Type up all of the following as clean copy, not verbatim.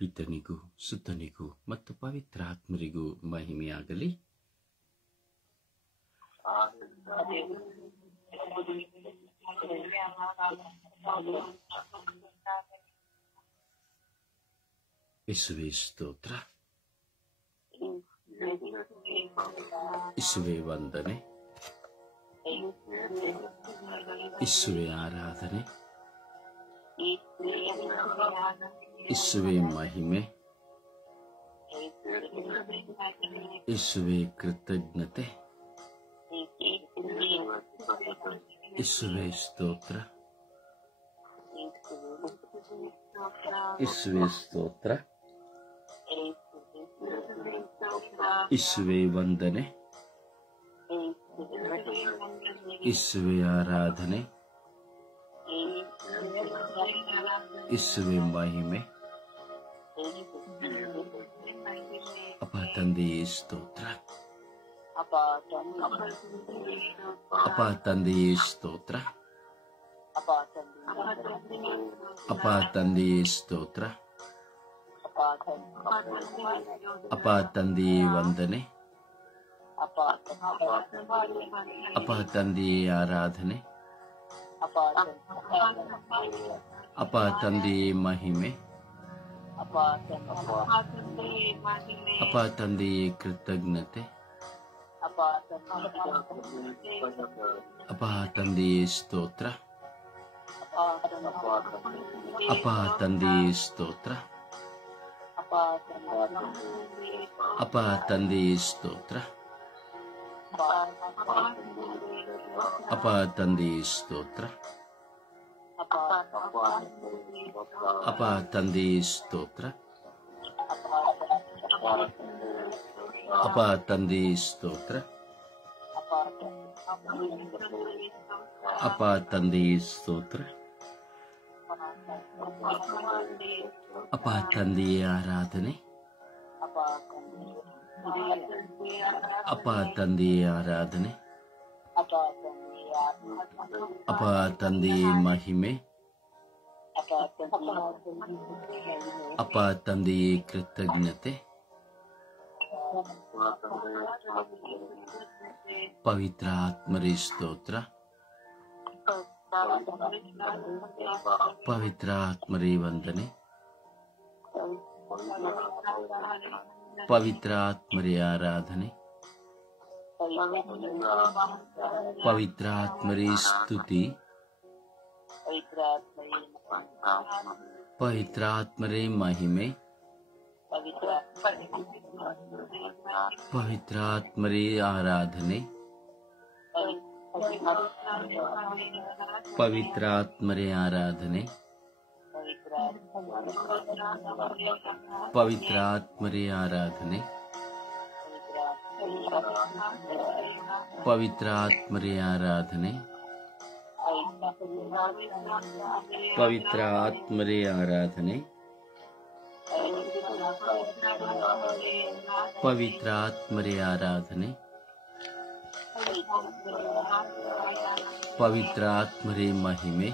ಪಿತನಿಗೂ ಸುತನಿಗೂ ಮತ್ತು ಪವಿತ್ರಾತ್ಮರಿಗೂ ಮಹಿಮೆಯಾಗಲಿ. ಯೇಸುವೇ ಸ್ತೋತ್ರ, ಯೇಸುವೇ ವಂದನೆ, ಯೇಸುವೇ ಆರಾಧನೆ, ಯೇಸುವೇ ಮಹಿಮೆ, ಯೇಸುವೇ ಕೃತಜ್ಞತೆ, ಯೇಸುವೇ ಸ್ತೋತ್ರ, ಯೇಸುವೇ ಸ್ತೋತ್ರ, ಯೇಸುವೇ ವಂದನೆ, ಯೇಸುವೇ ಆರಾಧನೆ, ಯೇಸುವೇ ಮಹಿಮೆ. ಅಪ್ಪ ತಂದೆಯೇ ಸ್ತೋತ್ರ, ಅಪ್ಪ ತಂದೆಯೇ ಸ್ತೋತ್ರ, ಅಪ್ಪ ತಂದೆಯೇ ಸ್ತೋತ್ರ, ಅಪ್ಪ ತಂದೆಯೇ ವಂದನೆ, ಅಪ್ಪ ತಂದೆಯೇ ಆರಾಧನೆ, ಅಪ್ಪ ತಂದೆಯೇ ಮಹಿಮೆ, ಅಪ್ಪ ತಂದೆಯೇ ಕೃತಜ್ಞತೆ, ಅಪ್ಪ ತಂದೆಯೇ ಸ್ತೋತ್ರ, ಅಪ್ಪ ತಂದೆಯೇ ಸ್ತೋತ್ರ, ಅಪ್ಪ ತಂದೆಯೇ ಸ್ತೋತ್ರ, ಅಪ್ಪ ತಂದೆಯೇ ಸ್ತೋತ್ರ, ಅಪ್ಪ ತಂದೆಯೇ ಸ್ತೋತ್ರ, ಅಪ್ಪ ತಂದೆಯೇ ಸ್ತೋತ್ರ, ಅಪ್ಪ ತಂದೆಯೇ ಸ್ತೋತ್ರ, ಅಪ್ಪ ತಂದೆಯೇ ಆರಾಧನೆ, ಅಪ್ಪ ತಂದೆಯೇ ಆರಾಧನೆ, ಅಪ್ಪ ತಂದೆಯೇ ಮಹಿಮೆ, ಅಪ್ಪ ತಂದೆಯೇ ಕೃತಜ್ಞತೆ, ಪವಿತ್ರ ಆತ್ಮರೇ ಸ್ತೋತ್ರ, ಪವಿತ್ರ ಆತ್ಮರೇ ವಂದನೆ, ಪವಿತ್ರ ಆತ್ಮರೇ ಆರಾಧನೆ, ಪವಿತ್ರ ಆತ್ಮರೇ ಸ್ತುತಿ, ಪವಿತ್ರ ಆತ್ಮರೇ ಮಹಿಮೆ, ಪವಿತ್ರ ಆತ್ಮರೇ ಆರಾಧನೆ, ಪವಿತ್ರ ಆತ್ಮರೇ ಆರಾಧನೆ, ಪವಿತ್ರ ಆತ್ಮರೇ ಆರಾಧನೆ, ಪವಿತ್ರ ಆತ್ಮರೇ ಆರಾಧನೆ, ಪವಿತ್ರ ಆತ್ಮರೇ ಆರಾಧನೆ, ಪವಿತ್ರ ಆತ್ಮರೇ ಆರಾಧನೆ, ಪವಿತ್ರ ಆತ್ಮರೇ ಮಹಿಮೆ,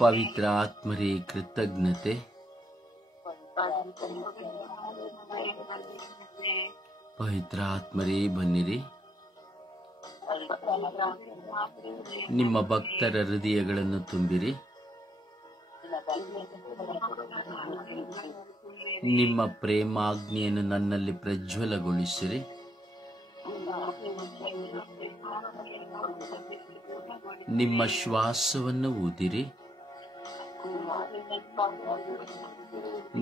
ಪವಿತ್ರ ಆತ್ಮರೇ ಕೃತಜ್ಞತೆ, ಪವಿತ್ರ ಆತ್ಮರೇ ಬನ್ನಿರಿ. ನಿಮ್ಮ ಭಕ್ತರ ಹೃದಯಗಳನ್ನು ತುಂಬಿರಿ. ನಿಮ್ಮ ಪ್ರೇಮಾಗ್ನಿಯನ್ನು ನನ್ನಲ್ಲಿ ಪ್ರಜ್ವಲಗೊಳಿಸಿರಿ. ನಿಮ್ಮ ಶ್ವಾಸವನ್ನು ಊದಿರಿ.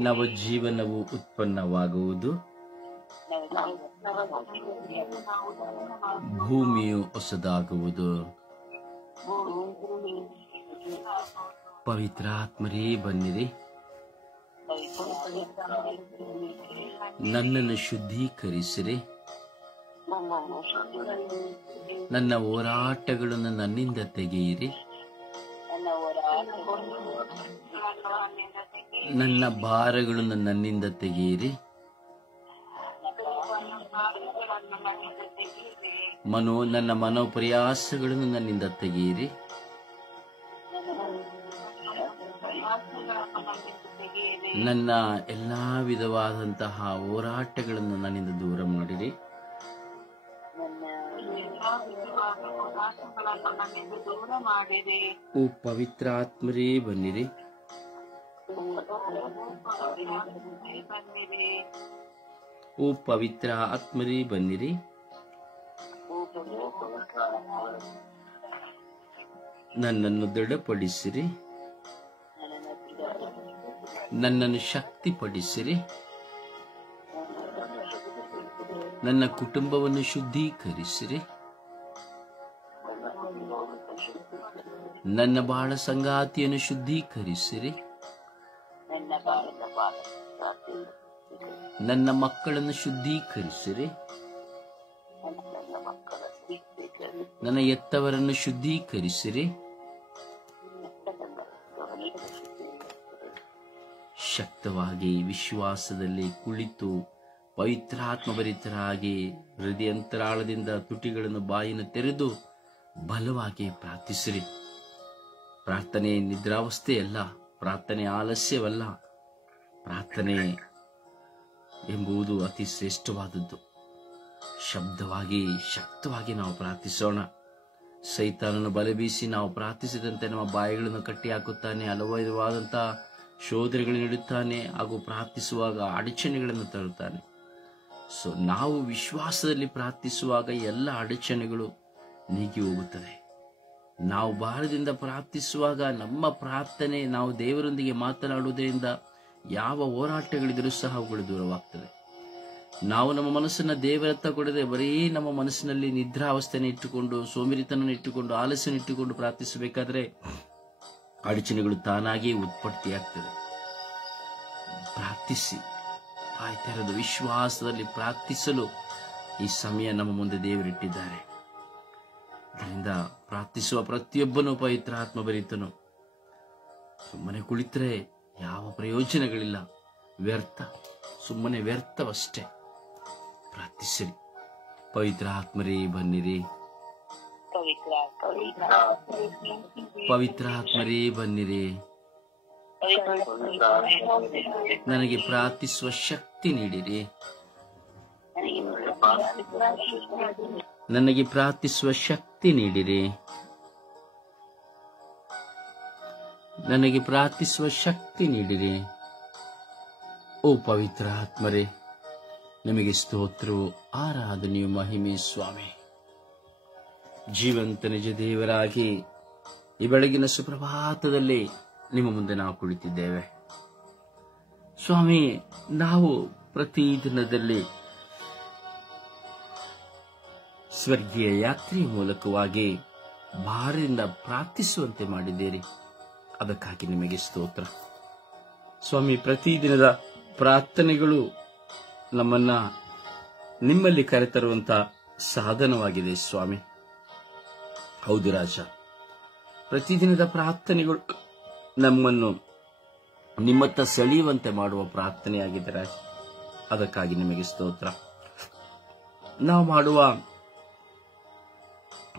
ನವಜೀವನವು ಉತ್ಪನ್ನವಾಗುವುದು. ಭೂಮಿಯು ಹೊಸದಾಗುವುದು. ಪವಿತ್ರಾತ್ಮರೇ ಬನ್ನಿರಿ. ನನ್ನನ್ನು ಶುದ್ಧೀಕರಿಸಿರಿ. ನನ್ನ ಹೋರಾಟಗಳನ್ನು ನನ್ನಿಂದ ತೆಗೆಯಿರಿ. ನನ್ನ ಭಾರಗಳನ್ನು ನನ್ನಿಂದ ತೆಗೆಯಿರಿ. ನನ್ನ ಮನೋಪ್ರಯಾಸಗಳನ್ನು ನನ್ನಿಂದ ತೆಗೆಯಿರಿ. ನನ್ನ ಎಲ್ಲಾ ವಿಧವಾದಂತಹ ಹೋರಾಟಗಳನ್ನು ನನ್ನಿಂದ ದೂರ ಮಾಡಿರಿ. ಓ ಪವಿತ್ರ ಆತ್ಮರೇ ಬನ್ನಿರಿ. ಓ ಪವಿತ್ರ ಆತ್ಮರೇ ಬನ್ನಿರಿ. ನನ್ನನ್ನು ದೃಢಪಡಿಸಿರಿ, ನನ್ನನ್ನು ಶಕ್ತಿಪಡಿಸಿರಿ, ನನ್ನ ಕುಟುಂಬವನ್ನು ಶುದ್ಧೀಕರಿಸಿರಿ, ನನ್ನ ಬಾಳ ಸಂಗಾತಿಯನ್ನು ಶುದ್ಧೀಕರಿಸಿರಿ, ನನ್ನ ಮಕ್ಕಳನ್ನು ಶುದ್ಧೀಕರಿಸಿರಿ, ನನ್ನ ಎತ್ತವರನ್ನು ಶುದ್ಧೀಕರಿಸಿರಿ. ಶಕ್ತವಾಗಿ ವಿಶ್ವಾಸದಲ್ಲಿ ಕುಳಿತು ಪವಿತ್ರಾತ್ಮಭರಿತರಾಗಿ ಹೃದಯಂತರಾಳದಿಂದ ತುಟಿಗಳನ್ನು ಬಾಯಿನ ತೆರೆದು ಬಲವಾಗಿ ಪ್ರಾರ್ಥಿಸಿರಿ. ಪ್ರಾರ್ಥನೆ ನಿದ್ರಾವಸ್ಥೆಯಲ್ಲ, ಪ್ರಾರ್ಥನೆ ಆಲಸ್ಯವಲ್ಲ. ಪ್ರಾರ್ಥನೆ ಎಂಬುದು ಅತಿ ಶ್ರೇಷ್ಠವಾದದ್ದು. ಶಬ್ದವಾಗಿ ಶಕ್ತವಾಗಿ ನಾವು ಪ್ರಾರ್ಥಿಸೋಣ. ಸೈತಾನನ್ನು ಬಲಬೀಸಿ ನಾವು ಪ್ರಾರ್ಥಿಸಿದಂತೆ ನಮ್ಮ ಬಾಯಿಗಳನ್ನು ಕಟ್ಟಿ ಹಾಕುತ್ತಾನೆ, ಹಲವಾದಂತಹ ಶೋಧನೆಗಳನ್ನು ನೀಡುತ್ತಾನೆ, ಹಾಗೂ ಪ್ರಾರ್ಥಿಸುವಾಗ ಅಡಚಣೆಗಳನ್ನು ತರುತ್ತಾನೆ. ಸೊ ನಾವು ವಿಶ್ವಾಸದಲ್ಲಿ ಪ್ರಾರ್ಥಿಸುವಾಗ ಎಲ್ಲ ಅಡಚಣೆಗಳು ನೀಗಿ ಹೋಗುತ್ತದೆ. ನಾವು ಭಾರದಿಂದ ಪ್ರಾರ್ಥಿಸುವಾಗ ನಮ್ಮ ಪ್ರಾರ್ಥನೆ ನಾವು ದೇವರೊಂದಿಗೆ ಮಾತನಾಡುವುದರಿಂದ ಯಾವ ಹೋರಾಟಗಳಿದ್ರೂ ಸಹ ಅವುಗಳು ದೂರವಾಗ್ತವೆ. ನಾವು ನಮ್ಮ ಮನಸ್ಸನ್ನ ದೇವರತ್ತ ಕೊಡದೆ ಬರೀ ನಮ್ಮ ಮನಸ್ಸಿನಲ್ಲಿ ನಿದ್ರಾವಸ್ಥೆಯನ್ನು ಇಟ್ಟುಕೊಂಡು, ಸೋಂಬೇರಿತನ ಇಟ್ಟುಕೊಂಡು, ಆಲಸ್ಯನ ಇಟ್ಟುಕೊಂಡು ಪ್ರಾರ್ಥಿಸಬೇಕಾದ್ರೆ ಅಡಚಣೆಗಳು ತಾನಾಗಿಯೇ ಉತ್ಪತ್ತಿಯಾಗ್ತದೆ. ಪ್ರಾರ್ಥಿಸಿ, ಬಾಯಿ ತೆರೆದು ವಿಶ್ವಾಸದಲ್ಲಿ ಪ್ರಾರ್ಥಿಸಲು ಈ ಸಮಯ ನಮ್ಮ ಮುಂದೆ ದೇವರಿಟ್ಟಿದ್ದಾರೆ. ಅದರಿಂದ ಪ್ರಾರ್ಥಿಸುವ ಪ್ರತಿಯೊಬ್ಬನು ಪವಿತ್ರ ಆತ್ಮಭರಿತನು. ಸುಮ್ಮನೆ ಕುಳಿತರೆ ಯಾವ ಪ್ರಯೋಜನಗಳಿಲ್ಲ, ವ್ಯರ್ಥ, ಸುಮ್ಮನೆ ವ್ಯರ್ಥವಷ್ಟೇ. ಪ್ರಾರ್ಥಿಸಿರಿ. ಪವಿತ್ರ ಆತ್ಮರೇ ಬನ್ನಿರಿ. ಪವಿತ್ರ ಆತ್ಮರೇ ಬನ್ನಿರಿ. ನನಗೆ ಪ್ರಾರ್ಥಿಸುವ ಶಕ್ತಿ ನೀಡಿರಿ. ನನಗೆ ಪ್ರಾರ್ಥಿಸುವ ಶಕ್ತಿ ನೀಡಿರಿ. ನನಗೆ ಪ್ರಾರ್ಥಿಸುವ ಶಕ್ತಿ ನೀಡಿರಿ. ಓ ಪವಿತ್ರ ಆತ್ಮರೇ, ನಿಮಗೆ ಸ್ತೋತ್ರವು, ಆರಾಧನೆಯು, ಮಹಿಮೆ ಸ್ವಾಮಿ. ಜೀವಂತ ನಿಜ ದೇವರಾಗಿ ಈ ಬೆಳಗಿನ ಸುಪ್ರಭಾತದಲ್ಲಿ ನಿಮ್ಮ ಮುಂದೆ ನಾವು ಕುಳಿತಿದ್ದೇವೆ ಸ್ವಾಮಿ. ನಾವು ಪ್ರತಿದಿನದಲ್ಲಿ ಸ್ವರ್ಗೀಯ ಯಾತ್ರೆಯ ಮೂಲಕವಾಗಿ ಭಾರದಿಂದ ಪ್ರಾರ್ಥಿಸುವಂತೆ ಮಾಡಿದ್ದೀರಿ. ಅದಕ್ಕಾಗಿ ನಿಮಗೆ ಸ್ತೋತ್ರ ಸ್ವಾಮಿ. ಪ್ರತಿದಿನದ ಪ್ರಾರ್ಥನೆಗಳು ನಮ್ಮನ್ನ ನಿಮ್ಮಲ್ಲಿ ಕರೆತರುವಂತಹ ಸಾಧನವಾಗಿದೆ ಸ್ವಾಮಿ. ಹೌದು ರಾಜ, ಪ್ರತಿದಿನದ ಪ್ರಾರ್ಥನೆಗಳು ನಮ್ಮನ್ನು ನಿಮ್ಮತ್ತ ಸೆಳೆಯುವಂತೆ ಮಾಡುವ ಪ್ರಾರ್ಥನೆಯಾಗಿದೆ ರಾಜ. ಅದಕ್ಕಾಗಿ ನಿಮಗೆ ಸ್ತೋತ್ರ. ನಾವು ಮಾಡುವ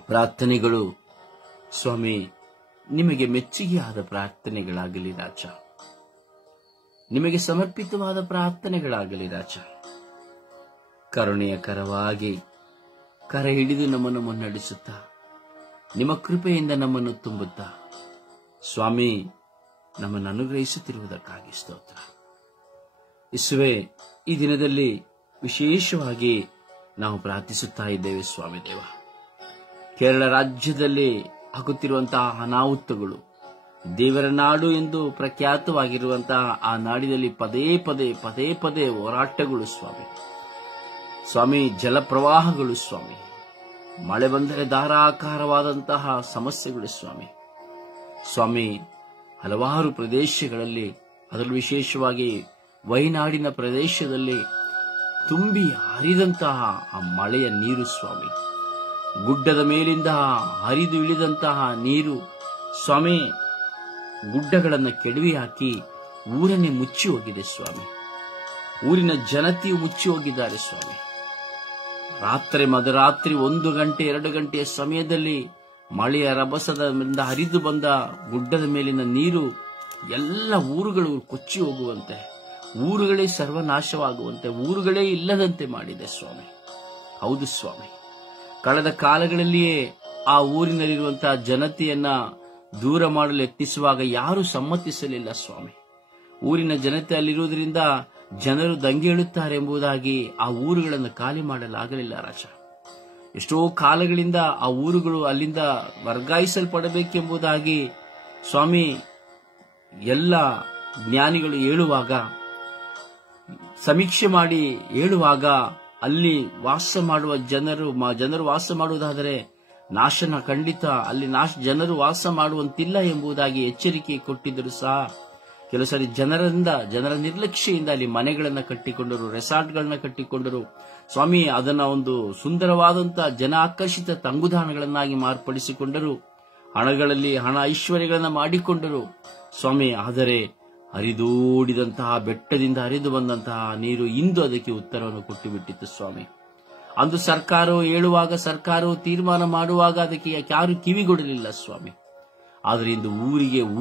ಪ್ರಾರ್ಥನೆಗಳು ಸ್ವಾಮಿ ನಿಮಗೆ ಮೆಚ್ಚುಗೆಯಾದ ಪ್ರಾರ್ಥನೆಗಳಾಗಲಿ ರಾಜ. ನಿಮಗೆ ಸಮರ್ಪಿತವಾದ ಪ್ರಾರ್ಥನೆಗಳಾಗಲಿ ರಾಜ. ಕರುಣೆಯ ಕರವಾಗಿ ಕರ ಹಿಡಿದು ನಮ್ಮನ್ನು ಮುನ್ನಡೆಸುತ್ತಾ, ನಿಮ್ಮ ಕೃಪೆಯಿಂದ ನಮ್ಮನ್ನು ತುಂಬುತ್ತಾ ಸ್ವಾಮಿ ನಮ್ಮನ್ನು ಅನುಗ್ರಹಿಸುತ್ತಿರುವುದಕ್ಕಾಗಿ ಸ್ತೋತ್ರ. ಯೇಸುವೇ, ಈ ದಿನದಲ್ಲಿ ವಿಶೇಷವಾಗಿ ನಾವು ಪ್ರಾರ್ಥಿಸುತ್ತಾ ಇದ್ದೇವೆ ಸ್ವಾಮಿ ದೇವ. ಕೇರಳ ರಾಜ್ಯದಲ್ಲಿ ಆಗುತ್ತಿರುವಂತಹ ಅನಾಹುತಗಳು, ದೇವರ ನಾಡು ಎಂದು ಪ್ರಖ್ಯಾತವಾಗಿರುವಂತಹ ಆ ನಾಡಿನಲ್ಲಿ ಪದೇ ಪದೇ ಹೋರಾಟಗಳು ಸ್ವಾಮಿ, ಜಲಪ್ರವಾಹಗಳು ಸ್ವಾಮಿ, ಮಳೆ ಬಂದರೆ ಧಾರಾಕಾರವಾದಂತಹ ಸಮಸ್ಯೆಗಳು ಸ್ವಾಮಿ, ಹಲವಾರು ಪ್ರದೇಶಗಳಲ್ಲಿ, ಅದರಲ್ಲೂ ವಿಶೇಷವಾಗಿ ವೈನಾಡಿನ ಪ್ರದೇಶದಲ್ಲಿ ತುಂಬಿ ಹರಿದಂತಹ ಆ ಮಳೆಯ ನೀರು ಸ್ವಾಮಿ, ಗುಡ್ಡದ ಮೇಲಿಂದ ಹರಿದು ಇಳಿದಂತಹ ನೀರು ಸ್ವಾಮಿ, ಗುಡ್ಡಗಳನ್ನು ಕೆಡವಿ ಹಾಕಿ ಊರನ್ನೇ ಮುಚ್ಚಿ ಹೋಗಿದೆ ಸ್ವಾಮಿ. ಊರಿನ ಜನತೆಯು ಮುಚ್ಚಿ ಹೋಗಿದ್ದಾರೆ ಸ್ವಾಮಿ. ಮಧ್ಯರಾತ್ರಿ 1 ಗಂಟೆ 2 ಗಂಟೆಯ ಸಮಯದಲ್ಲಿ ಮಳೆಯ ರಭಸದಿಂದ ಹರಿದು ಬಂದ ಗುಡ್ಡದ ಮೇಲಿನ ನೀರು ಎಲ್ಲ ಊರುಗಳು ಕೊಚ್ಚಿ ಹೋಗುವಂತೆ, ಊರುಗಳೇ ಸರ್ವನಾಶವಾಗುವಂತೆ, ಊರುಗಳೇ ಇಲ್ಲದಂತೆ ಮಾಡಿದೆ ಸ್ವಾಮಿ. ಹೌದು ಸ್ವಾಮಿ, ಕಳೆದ ಕಾಲಗಳಲ್ಲಿಯೇ ಆ ಊರಿನಲ್ಲಿರುವಂತಹ ಜನತೆಯನ್ನ ದೂರ ಮಾಡಲು ಯತ್ನಿಸುವಾಗ ಯಾರೂ ಸಮ್ಮತಿಸಲಿಲ್ಲ ಸ್ವಾಮಿ. ಊರಿನ ಜನತೆ ಅಲ್ಲಿರುವುದರಿಂದ ಜನರು ದಂಗೆ ಏಳುತ್ತಾರೆ ಎಂಬುದಾಗಿ ಆ ಊರುಗಳನ್ನು ಖಾಲಿ ಮಾಡಲಾಗಲಿಲ್ಲ ರಾಜ. ಎಷ್ಟೋ ಕಾಲಗಳಿಂದ ಆ ಊರುಗಳು ಅಲ್ಲಿಂದ ವರ್ಗಾಯಿಸಲ್ಪಡಬೇಕೆಂಬುದಾಗಿ ಸ್ವಾಮಿ ಎಲ್ಲ ಜ್ಞಾನಿಗಳು ಹೇಳುವಾಗ, ಸಮೀಕ್ಷೆ ಮಾಡಿ ಹೇಳುವಾಗ, ಅಲ್ಲಿ ವಾಸ ಮಾಡುವ ಜನರು ವಾಸ ಮಾಡುವುದಾದರೆ ನಾಶನ ಖಂಡಿತ, ಅಲ್ಲಿ ಜನರು ವಾಸ ಮಾಡುವಂತಿಲ್ಲ ಎಂಬುದಾಗಿ ಎಚ್ಚರಿಕೆ ಕೊಟ್ಟಿದ್ದರು ಸಹ ಕೆಲವು ಸಾರಿ ಜನರ ನಿರ್ಲಕ್ಷ್ಯದಿಂದ ಅಲ್ಲಿ ಮನೆಗಳನ್ನ ಕಟ್ಟಿಕೊಂಡರು, ರೆಸಾರ್ಟ್ಗಳನ್ನ ಕಟ್ಟಿಕೊಂಡರು ಸ್ವಾಮಿ. ಅದನ್ನ ಒಂದು ಸುಂದರವಾದಂತಹ ಜನ ಆಕರ್ಷಿತ ತಂಗುದಾಣಗಳನ್ನಾಗಿ ಮಾರ್ಪಡಿಸಿಕೊಂಡರು, ಹಣ ಐಶ್ವರ್ಯಗಳನ್ನ ಮಾಡಿಕೊಂಡರು ಸ್ವಾಮಿ. ಆದರೆ ಹರಿದೋಡಿದಂತಹ ಬೆಟ್ಟದಿಂದ ಹರಿದು ಬಂದಂತಹ ನೀರು ಇಂದು ಅದಕ್ಕೆ ಉತ್ತರವನ್ನು ಕೊಟ್ಟು ಬಿಟ್ಟಿತ್ತು ಸ್ವಾಮಿ. ಅಂದು ಸರ್ಕಾರವು ಹೇಳುವಾಗ, ಸರ್ಕಾರವು ತೀರ್ಮಾನ ಮಾಡುವಾಗ ಅದಕ್ಕೆ ಯಾರು ಕಿವಿಗೊಡಲಿಲ್ಲ ಸ್ವಾಮಿ. ಆದರೆ ಇಂದು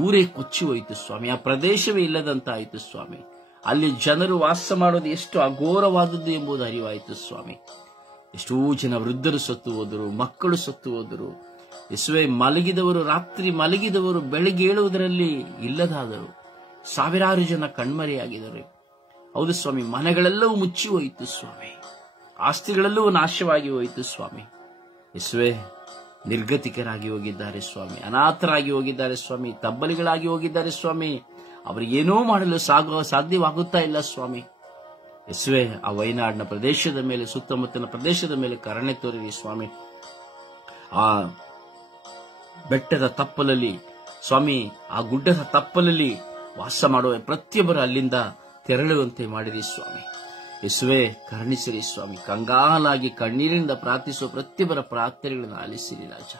ಊರೇ ಕೊಚ್ಚಿ ಹೋಯಿತು ಸ್ವಾಮಿ. ಆ ಪ್ರದೇಶವೇ ಇಲ್ಲದಂತಾಯಿತು ಸ್ವಾಮಿ. ಅಲ್ಲಿ ಜನರು ವಾಸ ಮಾಡೋದು ಎಷ್ಟು ಅಘೋರವಾದದ್ದು ಎಂಬುದು ಅರಿವಾಯಿತು ಸ್ವಾಮಿ. ಎಷ್ಟೋ ಜನ ವೃದ್ಧರು ಸತ್ತು ಹೋದರು, ಮಕ್ಕಳು ಸತ್ತು ಹೋದರು. ಯೇಸುವೆ, ರಾತ್ರಿ ಮಲಗಿದವರು ಬೆಳಗ್ಗೆ ಏಳುವುದರಲ್ಲಿ ಇಲ್ಲದಾದರು. ಸಾವಿರಾರು ಜನ ಕಣ್ಮರೆಯಾಗಿದ್ದರು. ಹೌದು ಸ್ವಾಮಿ, ಮನೆಗಳೆಲ್ಲವೂ ಮುಚ್ಚಿ ಹೋಯಿತು ಸ್ವಾಮಿ, ಆಸ್ತಿಗಳೆಲ್ಲವೂ ನಾಶವಾಗಿ ಹೋಯಿತು ಸ್ವಾಮಿ. ಯೇಸುವೆ, ನಿರ್ಗತಿಕರಾಗಿ ಹೋಗಿದ್ದಾರೆ ಸ್ವಾಮಿ, ಅನಾಥರಾಗಿ ಹೋಗಿದ್ದಾರೆ ಸ್ವಾಮಿ, ತಬ್ಬಲಿಗಳಾಗಿ ಹೋಗಿದ್ದಾರೆ ಸ್ವಾಮಿ. ಅವರಿಗೇನೋ ಮಾಡಲು ಸಾಧ್ಯವಾಗುತ್ತಾ ಇಲ್ಲ ಸ್ವಾಮಿ. ಯೇಸುವೆ, ಆ ವಯನಾಡಿನ ಪ್ರದೇಶದ ಮೇಲೆ, ಸುತ್ತಮುತ್ತಲಿನ ಪ್ರದೇಶದ ಮೇಲೆ ಕರುಣೆ ತೋರಿರಿ ಸ್ವಾಮಿ. ಆ ಬೆಟ್ಟದ ತಪ್ಪಲಲ್ಲಿ ಸ್ವಾಮಿ, ಆ ಗುಡ್ಡದ ತಪ್ಪಲಲ್ಲಿ ವಾಸ ಮಾಡುವ ಪ್ರತಿಯೊಬ್ಬರು ಅಲ್ಲಿಂದ ತೆರಳುವಂತೆ ಮಾಡಿರಿ ಸ್ವಾಮಿ. ಯೇಸುವೆ, ಕರುಣಿಸಿರಿ ಸ್ವಾಮಿ. ಕಂಗಾಲಾಗಿ ಕಣ್ಣೀರಿನಿಂದ ಪ್ರಾರ್ಥಿಸುವ ಪ್ರತಿಯೊಬ್ಬರ ಪ್ರಾರ್ಥನೆಗಳನ್ನು ಆಲಿಸಿರಿ ರಾಜ.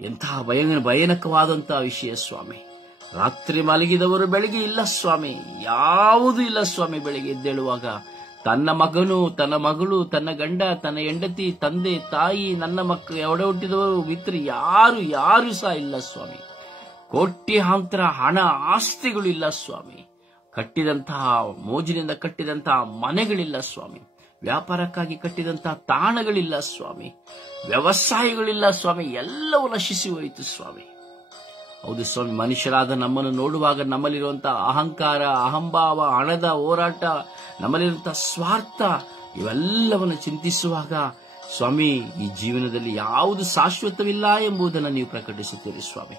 ಎಂತಹ ಭಯಾನಕವಾದಂತಹ ವಿಷಯ ಸ್ವಾಮಿ. ರಾತ್ರಿ ಮಲಗಿದವರು ಬೆಳಿಗ್ಗೆ ಇಲ್ಲ ಸ್ವಾಮಿ, ಯಾವುದೂ ಇಲ್ಲ ಸ್ವಾಮಿ. ಬೆಳಿಗ್ಗೆ ಎದ್ದೇಳುವಾಗ ತನ್ನ ಮಗಳು, ತನ್ನ ಗಂಡ, ತನ್ನ ಹೆಂಡತಿ, ತಂದೆ, ತಾಯಿ, ನನ್ನ ಮಕ್ಕಳು, ಎವಡೆ ಹುಟ್ಟಿದವರು, ಮಿತ್ರ, ಯಾರು ಸಹ ಇಲ್ಲ ಸ್ವಾಮಿ. ಕೋಟ್ಯಾಂತರ ಹಣ ಆಸ್ತಿಗಳು ಇಲ್ಲ ಸ್ವಾಮಿ. ಕಟ್ಟಿದಂತಹ ಮೋಜಿನಿಂದ ಕಟ್ಟಿದಂತಹ ಮನೆಗಳಿಲ್ಲ ಸ್ವಾಮಿ. ವ್ಯಾಪಾರಕ್ಕಾಗಿ ಕಟ್ಟಿದಂತಹ ತಾಣಗಳಿಲ್ಲ ಸ್ವಾಮಿ. ವ್ಯವಸಾಯಗಳಿಲ್ಲ ಸ್ವಾಮಿ. ಎಲ್ಲವೂ ನಶಿಸಿ ಹೋಯಿತು ಸ್ವಾಮಿ. ಹೌದು ಸ್ವಾಮಿ, ಮನುಷ್ಯರಾದ ನಮ್ಮನ್ನು ನೋಡುವಾಗ ನಮ್ಮಲ್ಲಿರುವಂತಹ ಅಹಂಕಾರ, ಅಹಂಭಾವ, ಹಣದ ಹೋರಾಟ, ನಮ್ಮಲ್ಲಿರುವಂತಹ ಸ್ವಾರ್ಥ, ಇವೆಲ್ಲವನ್ನು ಚಿಂತಿಸುವಾಗ ಸ್ವಾಮಿ, ಈ ಜೀವನದಲ್ಲಿ ಯಾವುದು ಶಾಶ್ವತವಿಲ್ಲ ಎಂಬುದನ್ನು ನೀವು ಪ್ರಕಟಿಸುತ್ತೀರಿ ಸ್ವಾಮಿ.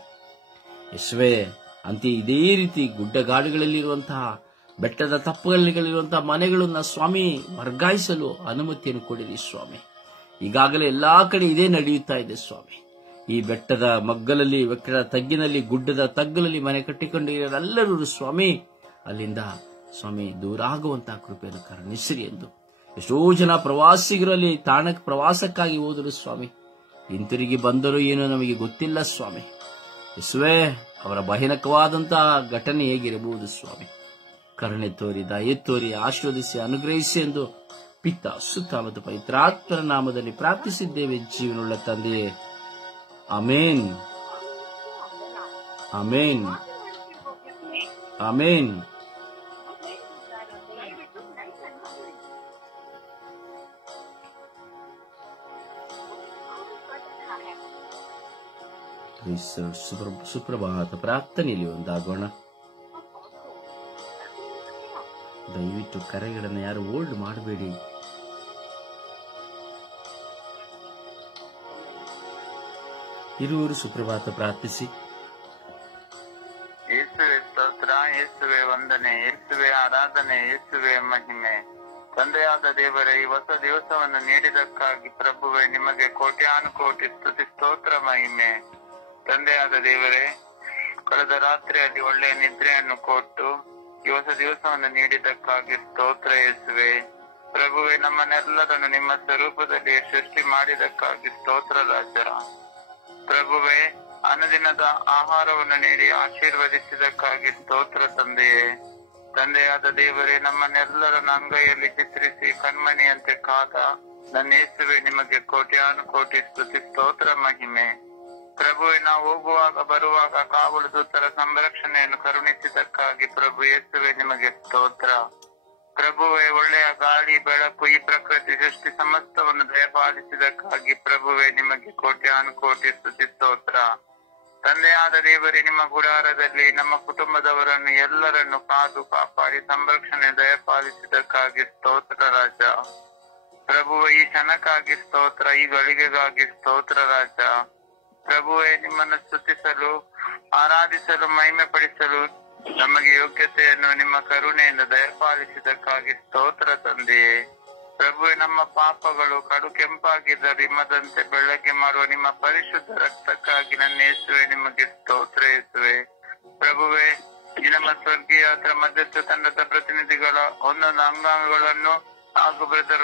ಯೇಸುವೆ, ಅಂತೆ ಇದೇ ರೀತಿ ಗುಡ್ಡಗಾಡುಗಳಲ್ಲಿರುವಂತಹ, ಬೆಟ್ಟದ ತಪ್ಪುಗಳಿರುವಂತಹ ಮನೆಗಳನ್ನ ಸ್ವಾಮಿ ವರ್ಗಾಯಿಸಲು ಅನುಮತಿಯನ್ನು ಕೊಡಿರಿ ಸ್ವಾಮಿ. ಈಗಾಗಲೇ ಎಲ್ಲಾ ಕಡೆ ಇದೇ ನಡೆಯುತ್ತಾ ಇದೆ ಸ್ವಾಮಿ. ಈ ಬೆಟ್ಟದ ಮಗ್ಗಲಲ್ಲಿ, ಬೆಟ್ಟದ ತಗ್ಗಿನಲ್ಲಿ, ಗುಡ್ಡದ ತಗ್ಗಲಲ್ಲಿ ಮನೆ ಕಟ್ಟಿಕೊಂಡಿರೋರೆಲ್ಲರೂ ಸ್ವಾಮಿ ಅಲ್ಲಿಂದ ಸ್ವಾಮಿ ದೂರಾಗುವಂತಹ ಕೃಪೆಯನ್ನು ಕರುಣಿಸಿರಿ ಎಂದು. ಎಷ್ಟೋ ಜನ ಪ್ರವಾಸಿಗರಲ್ಲಿ ತಾಣಕ್ಕೆ ಪ್ರವಾಸಕ್ಕಾಗಿ ಹೋದರು ಸ್ವಾಮಿ. ಹಿಂತಿರುಗಿ ಬಂದರೂ ಏನೋ ನಮಗೆ ಗೊತ್ತಿಲ್ಲ ಸ್ವಾಮಿ. ಯೇಸುವೆ, ಅವರ ಭಯಾನಕವಾದಂತಹ ಘಟನೆ ಹೇಗಿರಬಹುದು ಸ್ವಾಮಿ. ಕರುಣೆ ತೋರಿ, ದಯೆ ತೋರಿ, ಆಶೀರ್ವದಿಸಿ, ಅನುಗ್ರಹಿಸಿ ಎಂದು ಪಿತ, ಸುತ್ತ ಮತ್ತು ಪವಿತ್ರಾತ್ಮರ ನಾಮದಲ್ಲಿ ಪ್ರಾರ್ಥಿಸಿದ್ದೇವೆ ಜೀವನವುಳ್ಳ ತಂದೆಯೇ. ಆಮೇನ್, ಆಮೇನ್, ಆಮೇನ್. ಸುಪ್ರಭಾತ ಪ್ರಾರ್ಥನೆಯಲ್ಲಿ ಒಂದಾಗೋಣ. ದಯವಿಟ್ಟು ಕರೆಗಳನ್ನು ಯಾರು ಹೋಲ್ಡ್ ಮಾಡಬೇಡಿ. ಇರುವರು ಸುಪ್ರಭಾತ ಪ್ರಾರ್ಥಿಸಿ. ಯೇಸುವೆ ಸ್ತೋತ್ರ, ಯೇಸುವೆ ವಂದನೆ, ಯೇಸುವೆ ಆರಾಧನೆ, ಯೇಸುವೆ ಮಹಿಮೆ. ತಂದೆಯಾದ ದೇವರೇ, ಈ ಹೊಸ ದಿವಸವನ್ನು ನೀಡಿದಕ್ಕಾಗಿ ಪ್ರಭುವೆ ನಿಮಗೆ ಕೋಟ್ಯಾನುಕೋಟಿ ಸ್ತುತಿ, ಸ್ತೋತ್ರ, ಮಹಿಮೆ. ತಂದೆಯಾದ ದೇವರೇ, ಕಳೆದ ರಾತ್ರಿಯಲ್ಲಿ ಒಳ್ಳೆಯ ನಿದ್ರೆಯನ್ನು ಕೊಟ್ಟು ಈ ಹೊಸ ದಿವಸವನ್ನು ನೀಡಿದಕ್ಕಾಗಿ ಸ್ತೋತ್ರ ಯೇಸುವೆ. ಪ್ರಭುವೆ, ನಮ್ಮನ್ನೆಲ್ಲರನ್ನು ನಿಮ್ಮ ಸ್ವರೂಪದಲ್ಲಿ ಸೃಷ್ಟಿ ಮಾಡಿದಕ್ಕಾಗಿ ಸ್ತೋತ್ರ ರಾಜ. ಪ್ರಭುವೆ, ಅನುದಿನದ ಆಹಾರವನ್ನು ನೀಡಿ ಆಶೀರ್ವದಿಸಿದಕ್ಕಾಗಿ ಸ್ತೋತ್ರ ತಂದೆಯೇ. ತಂದೆಯಾದ ದೇವರೇ, ನಮ್ಮನ್ನೆಲ್ಲರನ್ನು ಅಂಗೈಯಲ್ಲಿ ಚಿತ್ರಿಸಿ ಕಣ್ಮಣಿಯಂತೆ ಕಾದ ನನ್ನ ಯೇಸುವೆ, ನಿಮಗೆ ಕೋಟ್ಯಾನುಕೋಟಿ ಸ್ತುತಿ, ಸ್ತೋತ್ರ, ಮಹಿಮೆ. ಪ್ರಭುವೆ, ನಾವು ಹೋಗುವಾಗ ಬರುವಾಗ ಕಾವಲು ದೂತರ ಸಂರಕ್ಷಣೆಯನ್ನು ಕರುಣಿಸಿದ್ದಕ್ಕಾಗಿ ಪ್ರಭು ಯೇಸುವೆ ನಿಮಗೆ ಸ್ತೋತ್ರ. ಪ್ರಭುವೆ, ಒಳ್ಳೆಯ ಗಾಳಿ ಬೆಳಕು ಈ ಪ್ರಕೃತಿ ಸೃಷ್ಟಿ ಸಮಸ್ತವನ್ನು ದಯಪಾಲಿಸಿದಕ್ಕಾಗಿ ಪ್ರಭುವೆ ನಿಮಗೆ ಕೋಟ್ಯಾನುಕೋಟಿ ಸ್ತುತಿ ಸ್ತೋತ್ರ. ತಂದೆಯಾದ ದೇವರೇ, ನಿಮ್ಮ ಗುಡಾರದಲ್ಲಿ ನಮ್ಮ ಕುಟುಂಬದವರನ್ನು ಎಲ್ಲರನ್ನು ಕಾದು ಕಾಪಾಡಿ ಸಂರಕ್ಷಣೆ ದಯಪಾಲಿಸಿದಕ್ಕಾಗಿ ಸ್ತೋತ್ರ ರಾಜ. ಪ್ರಭುವೆ, ಈ ಕ್ಷಣಕ್ಕಾಗಿ ಸ್ತೋತ್ರ, ಈ ಗಳಿಗೆಗಾಗಿ ಸ್ತೋತ್ರ ರಾಜ. ಪ್ರಭುವೆ, ನಿಮ್ಮನ್ನು ಸ್ತುತಿಸಲು, ಆರಾಧಿಸಲು, ಮಹಿಮೆ ಪಡಿಸಲು ನಮಗೆ ಯೋಗ್ಯತೆಯನ್ನು ನಿಮ್ಮ ಕರುಣೆಯಿಂದ ದಯಪಾಲಿಸಿದಕ್ಕಾಗಿ ಸ್ತೋತ್ರ ತಂದೆಯೇ. ಪ್ರಭುವೆ, ನಮ್ಮ ಪಾಪಗಳು ಕಡು ಕೆಂಪಾಗಿದ್ದ ಹಿಮದಂತೆ ಬೆಳ್ಳಗೆ ಮಾಡುವ ನಿಮ್ಮ ಪರಿಶುದ್ಧ ರಕ್ತಕ್ಕಾಗಿ ನನ್ನ ಯೇಸುವೆ ನಿಮಗೆ ಸ್ತೋತ್ರ ಯೇಸುವೆ. ಪ್ರಭುವೆ, ಈ ನಮ್ಮ ಸ್ವರ್ಗೀಯ ಮಧ್ಯಸ್ಥ ತಂಡದ ಪ್ರತಿನಿಧಿಗಳ ಒಂದೊಂದು ಅಂಗಾಂಗಗಳನ್ನು ಹಾಗೂ ಬ್ರದರ್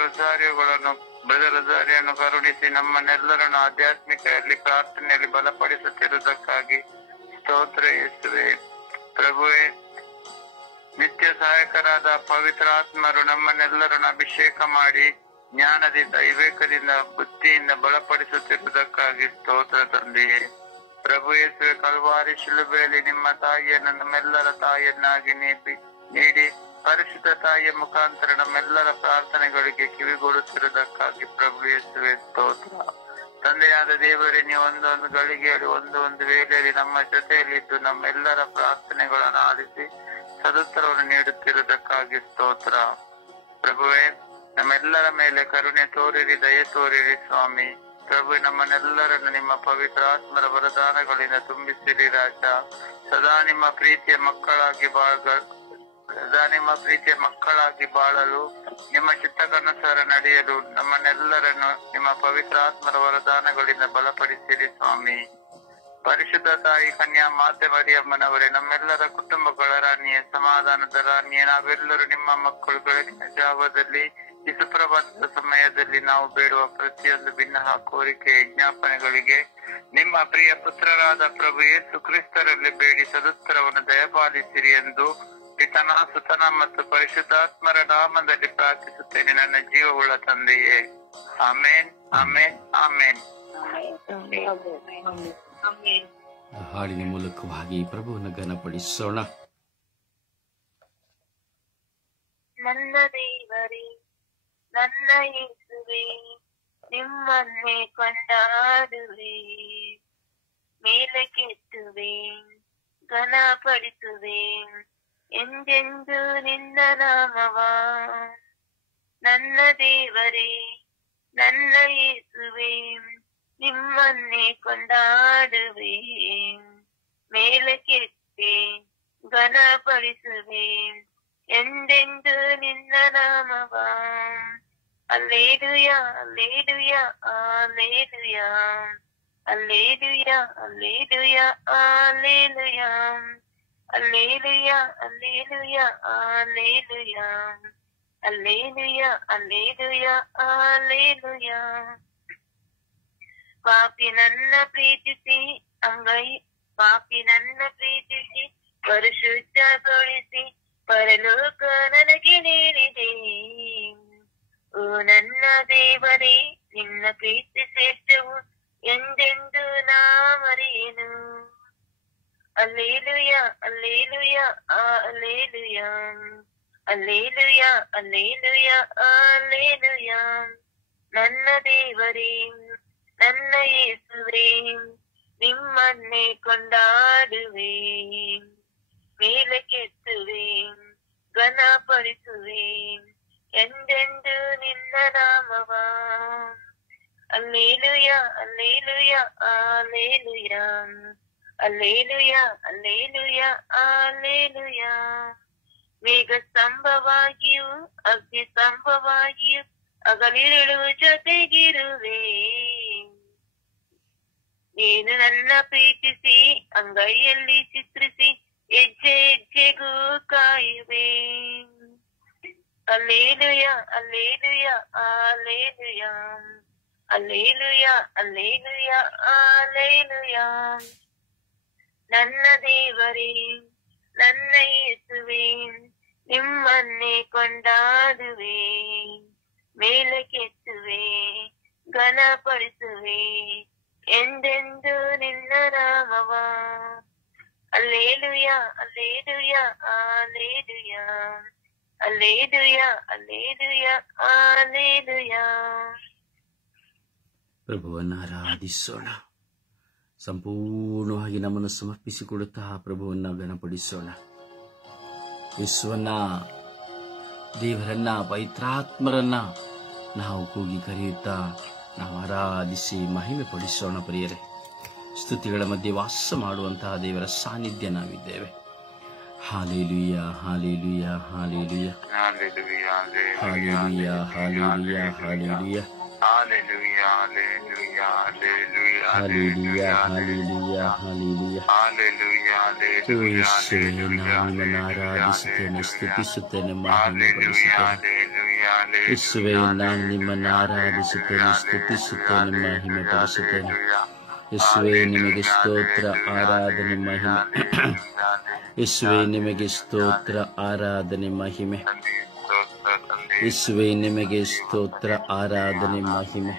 ರೊಜಾರಿಯನ್ನು ಕರುಣಿಸಿ ನಮ್ಮನ್ನೆಲ್ಲರನ್ನು ಆಧ್ಯಾತ್ಮಿಕೆಯಲ್ಲಿ ಪ್ರಾರ್ಥನೆಯಲ್ಲಿ ಬಲಪಡಿಸುತ್ತಿರುವುದಕ್ಕಾಗಿ ಸ್ತೋತ್ರ ಯೇಸುವೆ. ಪ್ರಭುವೆ, ನಿತ್ಯ ಸಹಾಯಕರಾದ ಪವಿತ್ರಾತ್ಮರು ನಮ್ಮನ್ನೆಲ್ಲರನ್ನು ಅಭಿಷೇಕ ಮಾಡಿ ಜ್ಞಾನದಿಂದ, ವಿವೇಕದಿಂದ, ಬುದ್ಧಿಯಿಂದ ಬಲಪಡಿಸುತ್ತಿರುವುದಕ್ಕಾಗಿ ಸ್ತೋತ್ರ ತಂದೆಯೇ. ಪ್ರಭು ಯೇಸುವೆ, ಕಲ್ವಾರಿ ಶಿಲುಬೆಯಲ್ಲಿ ನಿಮ್ಮ ತಾಯಿಯನ್ನು ನಮ್ಮೆಲ್ಲರ ತಾಯಿಯನ್ನಾಗಿ ನೀಡಿ ಪರಿಶುದ್ಧ ತಾಯಿಯ ಮುಖಾಂತರ ನಮ್ಮೆಲ್ಲರ ಪ್ರಾರ್ಥನೆಗಳಿಗೆ ಕಿವಿಗೊಡುತ್ತಿರುವುದಕ್ಕಾಗಿ ಪ್ರಭು ಯೇಸುವೆ ಸ್ತೋತ್ರ. ತಂದೆಯಾದ ದೇವರೇ, ನೀವು ಒಂದೊಂದು ಗಳಿಗೆಯಲ್ಲಿ ಒಂದೊಂದು ವೇಳೆಯಲ್ಲಿ ನಮ್ಮ ಜೊತೆಯಲ್ಲಿದ್ದು ನಮ್ಮೆಲ್ಲರ ಪ್ರಾರ್ಥನೆಗಳನ್ನು ಆಲಿಸಿ ಸದುತ್ತರವನ್ನು ನೀಡುತ್ತಿರುವುದಕ್ಕಾಗಿ ಸ್ತೋತ್ರ. ಪ್ರಭುವೆ, ನಮ್ಮೆಲ್ಲರ ಮೇಲೆ ಕರುಣೆ ತೋರಿರಿ, ದಯೆ ತೋರಿರಿ ಸ್ವಾಮಿ. ಪ್ರಭು, ನಮ್ಮನ್ನೆಲ್ಲರನ್ನು ನಿಮ್ಮ ಪವಿತ್ರ ಆತ್ಮರ ವರದಾನಗಳಿಂದ ತುಂಬಿಸಿರಿ ರಾಜ. ಸದಾ ನಿಮ್ಮ ಪ್ರೀತಿಯ ಮಕ್ಕಳಾಗಿ ಬಾಳಲು, ನಿಮ್ಮ ಚಿತ್ತಕ್ಕನುಸಾರ ನಡೆಯಲು ನಮ್ಮನ್ನೆಲ್ಲರನ್ನು ನಿಮ್ಮ ಪವಿತ್ರ ಆತ್ಮರ ವರದಾನಗಳಿಂದ ಬಲಪಡಿಸಿರಿ ಸ್ವಾಮಿ. ಪರಿಶುದ್ಧ ತಾಯಿ ಕನ್ಯಾ ಮಾತೆ ಮರಿಯಮ್ಮನವರೇ, ನಮ್ಮೆಲ್ಲರ ಕುಟುಂಬಗಳ ರಾಣಿಯೇ, ಸಮಾಧಾನದ ರಾಣಿಯೇ, ನಾವೆಲ್ಲರೂ ನಿಮ್ಮ ಮಕ್ಕಳು ಬೆಳಗಿನ ಜಾವದಲ್ಲಿ ಈ ಸುಪ್ರಭಾತದ ಸಮಯದಲ್ಲಿ ನಾವು ಬೇಡುವ ಪ್ರತಿಯೊಂದು ಭಿನ್ನ ಕೋರಿಕೆ ವಿಜ್ಞಾಪನೆಗಳಿಗೆ ನಿಮ್ಮ ಪ್ರಿಯ ಪುತ್ರರಾದ ಪ್ರಭು ಯೇಸು ಕ್ರಿಸ್ತರಲ್ಲಿ ಬೇಡಿ ಸದುತ್ತರವನ್ನು ದಯಪಾಲಿಸಿರಿ ಎಂದು ಪಿತನ, ಸುತನ ಮತ್ತು ಪರಿಶುದ್ಧಾತ್ಮರ ನಾಮದಲ್ಲಿ ಪ್ರಾರ್ಥಿಸುತ್ತೇನೆ ನನ್ನ ಜೀವವುಳ್ಳ ತಂದೆಯೇ. ಆಮೇನ್, ಆಮೇನ್, ಆಮೇನ್. ಹಾಡಿನ ಮೂಲಕವಾಗಿ ಪ್ರಭುವನ್ನು ಘನಪಡಿಸೋಣ. ನನ್ನ ದೇವರೇ, ನನ್ನ ಯೇಸುವೇ, ನಿಮ್ಮನ್ನೇ ಕೊಂಡಾಡುವೆ, ಮೇಲಕ್ಕೆತ್ತುವೆ, ಘನಪಡಿಸುವೆ ಎಂದೆಂದು ನಿನ್ನ ನಾಮವ. ನನ್ನ ದೇವರೇ, ನನ್ನ ಯೇಸುವೇ, ನಿಮ್ಮನ್ನೇ ಕೊಂಡಾಡುವೆ, ಮೇಲಕ್ಕೆತ್ತಿ ಘನಪಡಿಸುವೆ ಎಂದೆಂದು ನಿನ್ನ ನಾಮವ. ಅಲ್ಲೇಲುಯಾ, ಅಲ್ಲೇಲುಯಾ, ಅಲ್ಲೇಲುಯಾ, ಅಲ್ಲೇಲುಯಾ, ಅಲ್ಲೇಲುಯಾ, ಅಲ್ಲೇಲುಯಾ, ಅಲ್ಲೇಲುಯಾ, ಅಲ್ಲೇಲುಯಾ, ಅಲ್ಲೇಲುಯಾ, ಅಲ್ಲೇಲುಯಾ, ಅಲ್ಲೇಲುಯಾ, ಅಲ್ಲೇಲುಯಾ. ಪಾಪಿ ನನ್ನ ಪ್ರೀತಿಸಿ ಪರಿಶುದ್ಧಗೊಳಿಸಿ ಪರಲೋಕ ನನಗೆ ನೀಡಿದೆ. ಓ ನನ್ನ ದೇವರೇ, ನಿನ್ನ ಪ್ರೀತಿ ಶ್ರೇಷ್ಠವು ಎಂದೆಂದು ನಾ ಮರೆಯೆನು. ಅಲ್ಲೇಲುಯಾ, ಅಲ್ಲೇಲುಯಾ, ಅಲ್ಲೇಲುಯಾ, ಅಲ್ಲೇಲುಯಾ, ಅಲ್ಲೇಲುಯಾ, ಅಲ್ಲೇಲುಯಾ. ನನ್ನ ದೇವರೇ, ನನ್ನ ಯೇಸುವೇ, ನಿಮ್ಮನ್ನೇ ಕೊಂಡಾಡುವೆ, ಮೇಲಕ್ಕೆತ್ತುವೆ, ಘನಪಡಿಸುವೆ ಎಂದೆಂದು ನಿನ್ನ ನಾಮವ. ಅಲ್ಲೇಲುಯಾ, ಅಲ್ಲೇಲುಯಾ, ಅಲ್ಲೇಲುಯಾ, ಅಲ್ಲೇಲುಯಾ, ಅಲ್ಲೇಲುಯಾ, ಅಲ್ಲೇಲುಯಾ. ಮೇಘ ಸ್ತಂಭವಾಗಿಯೂ ಅಗ್ನಿ ಸ್ತಂಭವಾಗಿಯೂ ಹಗಲಿರುಳು ಜೊತೆಗಿರುವೆ. ನೀನು ನನ್ನ ಪ್ರೀತಿಸಿ ಅಂಗೈಯಲ್ಲಿ ಚಿತ್ರಿಸಿ ಹೆಜ್ಜೆ ಹೆಜ್ಜೆಗೂ ಕಾಯುವೆ. ಅಲ್ಲೇಲುಯಾ, ಅಲ್ಲೇಲುಯಾ, ಅಲ್ಲೇಲುಯಾ, ಅಲ್ಲೇಲುಯಾ, ಅಲ್ಲೇಲುಯಾ, ಅಲ್ಲೇಲುಯಾ. ನನ್ನ ದೇವರೇ, ನನ್ನ ಯೇಸುವೇ, ನಿಮ್ಮನ್ನೇ ಕೊಂಡಾಡುವೆ, ಮೇಲಕ್ಕೆತ್ತುವೆ, ಘನಪಡಿಸುವೆ ಎಂದೆಂದು ನಿನ್ನ ನಾಮವ. ಅಲ್ಲೇಲುಯ ಅಲ್ಲೇಲುಯ ಅಲ್ಲೇಲುಯ ಅಲ್ಲೇಲುಯ ಅಲ್ಲೇಲುಯ ಅಲ್ಲೇಲುಯ. ಪ್ರಭುವನ್ನು ಆರಾಧಿಸೋಣ. ಸಂಪೂರ್ಣವಾಗಿ ನಮ್ಮನ್ನು ಸಮರ್ಪಿಸಿಕೊಡುತ್ತಾ ಪ್ರಭುವನ್ನ ಗಣಪಡಿಸೋಣ. ಯೇಸುವನ್ನ, ದೇವರನ್ನ, ಪವಿತ್ರಾತ್ಮರನ್ನ ನಾವು ಕೂಗಿ ಕರೆಯುತ್ತಾ ನಾವು ಆರಾಧಿಸಿ ಮಹಿಮೆ ಪಡಿಸೋಣ. ಪ್ರಿಯರೇ, ಸ್ತುತಿಗಳ ಮಧ್ಯೆ ವಾಸ ಮಾಡುವಂತಹ ದೇವರ ಸಾನ್ನಿಧ್ಯ ನಾವಿದ್ದೇವೆ. Hallelujah hallelujah hallelujah hallelujah hallelujah hallelujah hallelujah hallelujah hallelujah. ಓ ಯೇಸುವೇ, ನಾನು ನಿಮ್ಮನ್ನು ಆರಾಧಿಸುತ್ತೇನೆ, ಸ್ತುತಿಸುತ್ತೇನೆ, ಮಹಿಮೆ ಪಡಿಸುತ್ತೇನೆ. ಯೇಸುವೇ, ನಾನು ನಿಮ್ಮನ್ನು ಆರಾಧಿಸುತ್ತೇನೆ, ಸ್ತುತಿಸುತ್ತೇನೆ, ಮಹಿಮೆ ಪಡಿಸುತ್ತೇನೆ. ಯೇಸುವೇ, ನಿಮಗೆ ಸ್ತೋತ್ರ, ಆರಾಧನೆ, ಮಹಿಮೆ. ಯೇಸುವೇ, ನಿಮಗೆ ಸ್ತೋತ್ರ, ಆರಾಧನೆ, ಮಹಿಮೆ. ಯೇಸುವೇ, ನಿಮಗೆ ಸ್ತೋತ್ರ, ಆರಾಧನೆ, ಮಹಿಮೆ.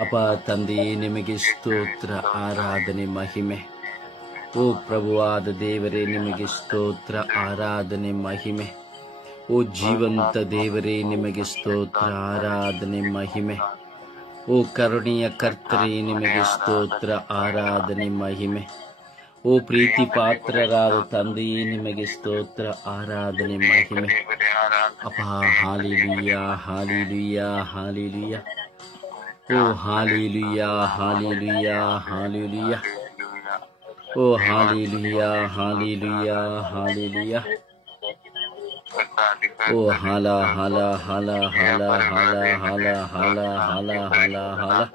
ಅಪ್ಪ ತಂದೆಯೇ, ನಿಮಗೆ ಸ್ತೋತ್ರ, ಆರಾಧನೆ, ಮಹಿಮೆ. ಓ ಪ್ರಭುವಾದ ದೇವರೇ, ನಿಮಗೆ ಸ್ತೋತ್ರ, ಆರಾಧನೆ, ಮಹಿಮೆ. ಓ ಜೀವಂತ ದೇವರೇ, ನಿಮಗೆ ಸ್ತೋತ್ರ, ಆರಾಧನೆ, ಮಹಿಮೆ. ಓ ಕರುಣೆಯ ಕರ್ತರೇ, ನಿಮಗೆ ಸ್ತೋತ್ರ, ಆರಾಧನೆ, ಮಹಿಮೆ. ಓ ಪ್ರೀತಿ ಪಾತ್ರರಾದ ತಂದೆಯೇ, ನಿಮಗೆ ಸ್ತೋತ್ರ, ಆರಾಧನೆ, ಮಹಿಮೆ. ಅಪ್ಪ, ಹಾಲೆಲೂಯ ಹಾಲೆಲೂಯ ಹಾಲೆಲೂಯ. ಓ ಹಾಲೆಲೂಯ ಹಾಲೆಲೂಯ ಹಾಲೆಲೂಯ. ಓ ಹಾಲೆಲೂಯ ಹಾಲೆಲೂಯ ಹಾಲೆಲೂಯ. ಓ ಹಾಲ ಹಾಲ ಹಾಲ ಹಾಲ ಹಾಲ ಹಾಲ ಹಾಲ ಹಾಲ ಹಾಲ ಹಾಲ.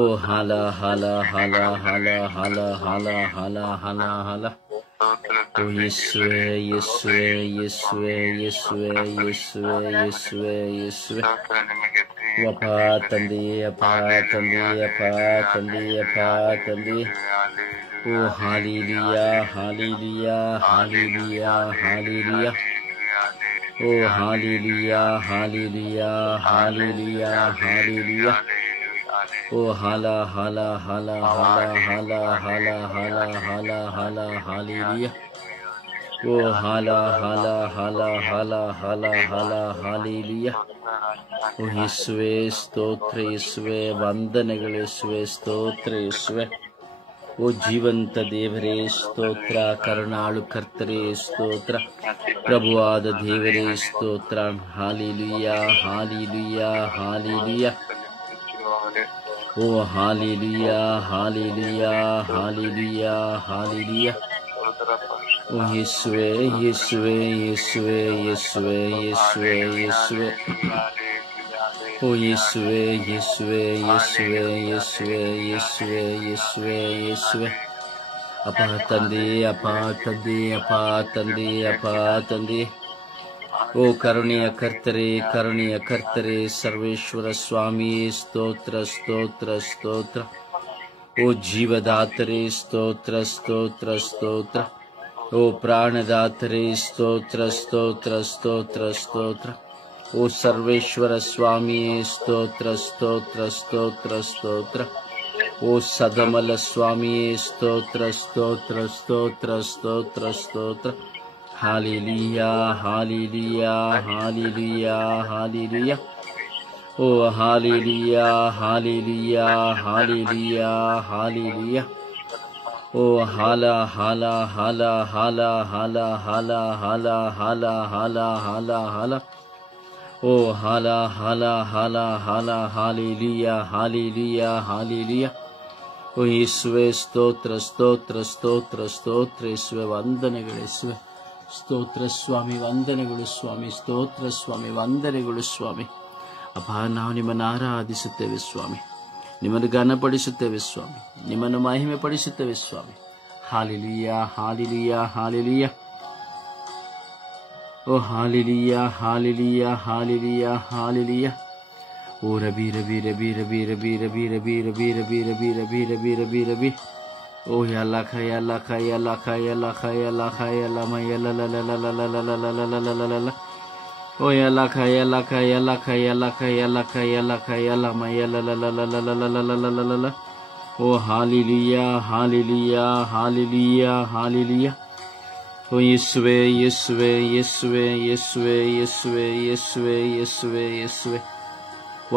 ಓ ಹಾಲ ಹಾಲ ಹಾಲ ಹಾಲ ಹಾಲ ಹಾಲ ಹಾಲ ಹಾಲ ಹಾಲ. ಓ ಯೇಸುವೇ ಯೇಸುವೇ ಯೇಸುವೇ ಯೇಸುವೇ ಯೇಸುವೇ ಯೇಸುವೇ ಯೇಸುವೇ. ಅಪ್ಪ ತಂದೆಯೇ, ಅಪ್ಪ ತಂದೆಯೇ, ಅಪ್ಪ ತಂದೆಯೇ, ಅಪ್ಪ ತಂದೆಯೇ. ಓ ಹಾಲೆಲೂಯ ಹಾಲೆಲೂಯ ಹಾಲೆಲೂಯ ಹಾಲೆಲೂಯ. ಓ ಹಾಲೆಲೂಯ ಹಾಲೆಲೂಯ ಹಾಲೆಲೂಯ ಹಾಲೆಲೂಯ. ಓ ಹಾಲ ಹಾಲ ಹಾಲ ಹಾಲ ಹಾಲ ಹಾಲ ಹಾಲ ಹಾಲ ಹಾಲ ಹಾಲೆಲೂಯ. ಓ ಹಾಲ ಹಾಲ ಹಾಲ ಹಾಲ ಹಾಲ ಹಾಲ ಹಾಲೆಲೂಯ. ಓ ಯೇಸುವೇ ಸ್ತೋತ್ರ, ಯೇಸುವೇ ವಂದನೆಗಳು, ಯೇಸುವೇ ಸ್ತೋತ್ರ, ಯೇಸುವೇ. ಓ ಜೀವಂತ ದೇವರೇ ಸ್ತೋತ್ರ, ಕರುಣಾಳು ಕರ್ತರೇ ಸ್ತೋತ್ರ, ಪ್ರಭುವಾದ ದೇವರೇ ಸ್ತೋತ್ರ. Hallelujah hallelujah hallelujah. ಓ ಹಾಲೆಲೂಯ ಹಾಲೆಲೂಯ ಹಾಲೆಲೂಯ ಹಾಲೆಲೂಯ. ಓ ಯೇಸುವೇ ಯೇಸುವೇ ಯೇಸುವೇ ಯೇಸುವೇ ಯೇಸುವೇ ಯೇಸುವೇ. ಓ ಯೇಸುವೇ ಯೇಸುವೇ ಯೇಸುವೇ ಯೇಸುವೇ ಯೇಸುವೇ ಯೇಸುವೇ ಯೇಸುವೇ. ಅಪ್ಪ ತಂದೆ, ಅಪ್ಪ ತಂದೆ, ಅಪ್ಪ ತಂದೆ, ಅಪ್ಪ ತಂದೆ. ಓ ಕರುಣೆಯ ಕರ್ತರೆ, ಕರುಣೆಯ ಕರ್ತರೆ, ಸರ್ವೇಶ್ವರ ಸ್ವಾಮಿಯೇ ಸ್ತೋತ್ರ ಸ್ತೋತ್ರ ಸ್ತೋತ್ರ. ಓ ಜೀವದಾತರೇ ಸ್ತೋತ್ರ ಸ್ತೋತ್ರ ಸ್ತೋತ್ರ. ಓ ಪ್ರಾಣದಾತರೇ ಸ್ತೋತ್ರ ಸ್ತೋತ್ರ ಸ್ತೋತ್ರ ಸ್ತೋತ್ರ. ಓ ಸರ್ವೇಶ್ವರ ಸ್ವಾಮಿಯೇ ಸ್ತೋತ್ರ ಸ್ತೋತ್ರ ಸ್ತೋತ್ರ ಸ್ತೋತ್ರ. ಓ ಸದಮಲ ಸ್ವಾಮಿಯೇ ಸ್ತೋತ್ರ ಸ್ತೋತ್ರ ಸ್ತೋತ್ರ ಸ್ತೋತ್ರ ಸ್ತೋತ್ರ. Hallelujah hallelujah hallelujah hallelujah. ಓ ಹಾಲೆಲೂಯ ಹಾಲೆಲೂಯ ಹಾಲೆಲೂಯ ಹಾಲೆಲೂಯ. ಓ ಹಾಲ ಹಾಲ ಹಾಲ ಹಾಲ ಹಾಲ ಹಾಲ ಹಾಲ ಹಾಲ ಹಾಲ ಹಾಲ ಹಾಲ. ಓ ಹಾಲ ಹಾಲ ಹಾಲ ಹಾಲ ಹಾಲೆಲೂಯ ಹಾಲೆಲೂಯ ಹಾಲೆಲೂಯ. ಓ ಯೇಸುವೇ ಸ್ತೋತ್ರ ಸ್ತೋತ್ರ ಸ್ತೋತ್ರ ಸ್ತೋತ್ರ. ಯೇಸುವೆ ವಂದನೆಗಳು, ಯೇಸುವೆ ಸ್ತೋತ್ರ ಸ್ವಾಮಿ, ವಂದನೆಗಳು ಸ್ವಾಮಿ, ಸ್ತೋತ್ರ ಸ್ವಾಮಿ, ವಂದನೆಗಳು ಸ್ವಾಮಿ. ಅಪ್ಪ, ನಾವು ನಿಮ್ಮನ್ನು ಆರಾಧಿಸುತ್ತೇವೆ ಸ್ವಾಮಿ, ನಿಮ್ಮನ್ನು ಘನಪಡಿಸುತ್ತೇವೆ ಸ್ವಾಮಿ, ನಿಮ್ಮನ್ನು ಮಹಿಮೆ ಪಡಿಸುತ್ತೇವೆ ಸ್ವಾಮಿ. Hallelujah hallelujah hallelujah. ಓ ಹಾಲೆಲೂಯ ಹಾಲೆಲೂಯ ಹಾಲೆಲೂಯ ಹಾಲೆಲೂಯ. ಓ ರಬಿ ರಬಿ ರಬಿ ರಬಿ ರಬಿ ರಬಿ ರಬಿ ರಬಿ ರಬಿ ರಬಿ ರಬಿ ರಬಿ ರಬಿ ರಬಿ. ಓ ಯಲಖ ಯಲಖ ಯಲಖ ಯಲಖ ಯಲಖ ಯಲಮ ಯಲಲಲಲಲಲಲಲಲಲಲಲಲ. ಓ ಯಲಖ ಯಲಖ ಯಲಖ ಯಲಖ ಯಲಖ ಯಲಖ ಯಲಮ ಯಲಲಲಲಲಲಲಲಲಲಲ. ಓ ಹಾಲೆಲೂಯಾ, ಹಾಲೆಲೂಯಾ, ಹಾಲೆಲೂಯಾ, ಹಾಲೆಲೂಯಾ. ಓ ಯೇಸುವೆ, ಯೇಸುವೆ, ಯೇಸುವೆ, ಯೇಸುವೆ, ಯೇಸುವೆ, ಯೇಸುವೆ, ಯೇಸುವೆ, ಯೇಸುವೆ.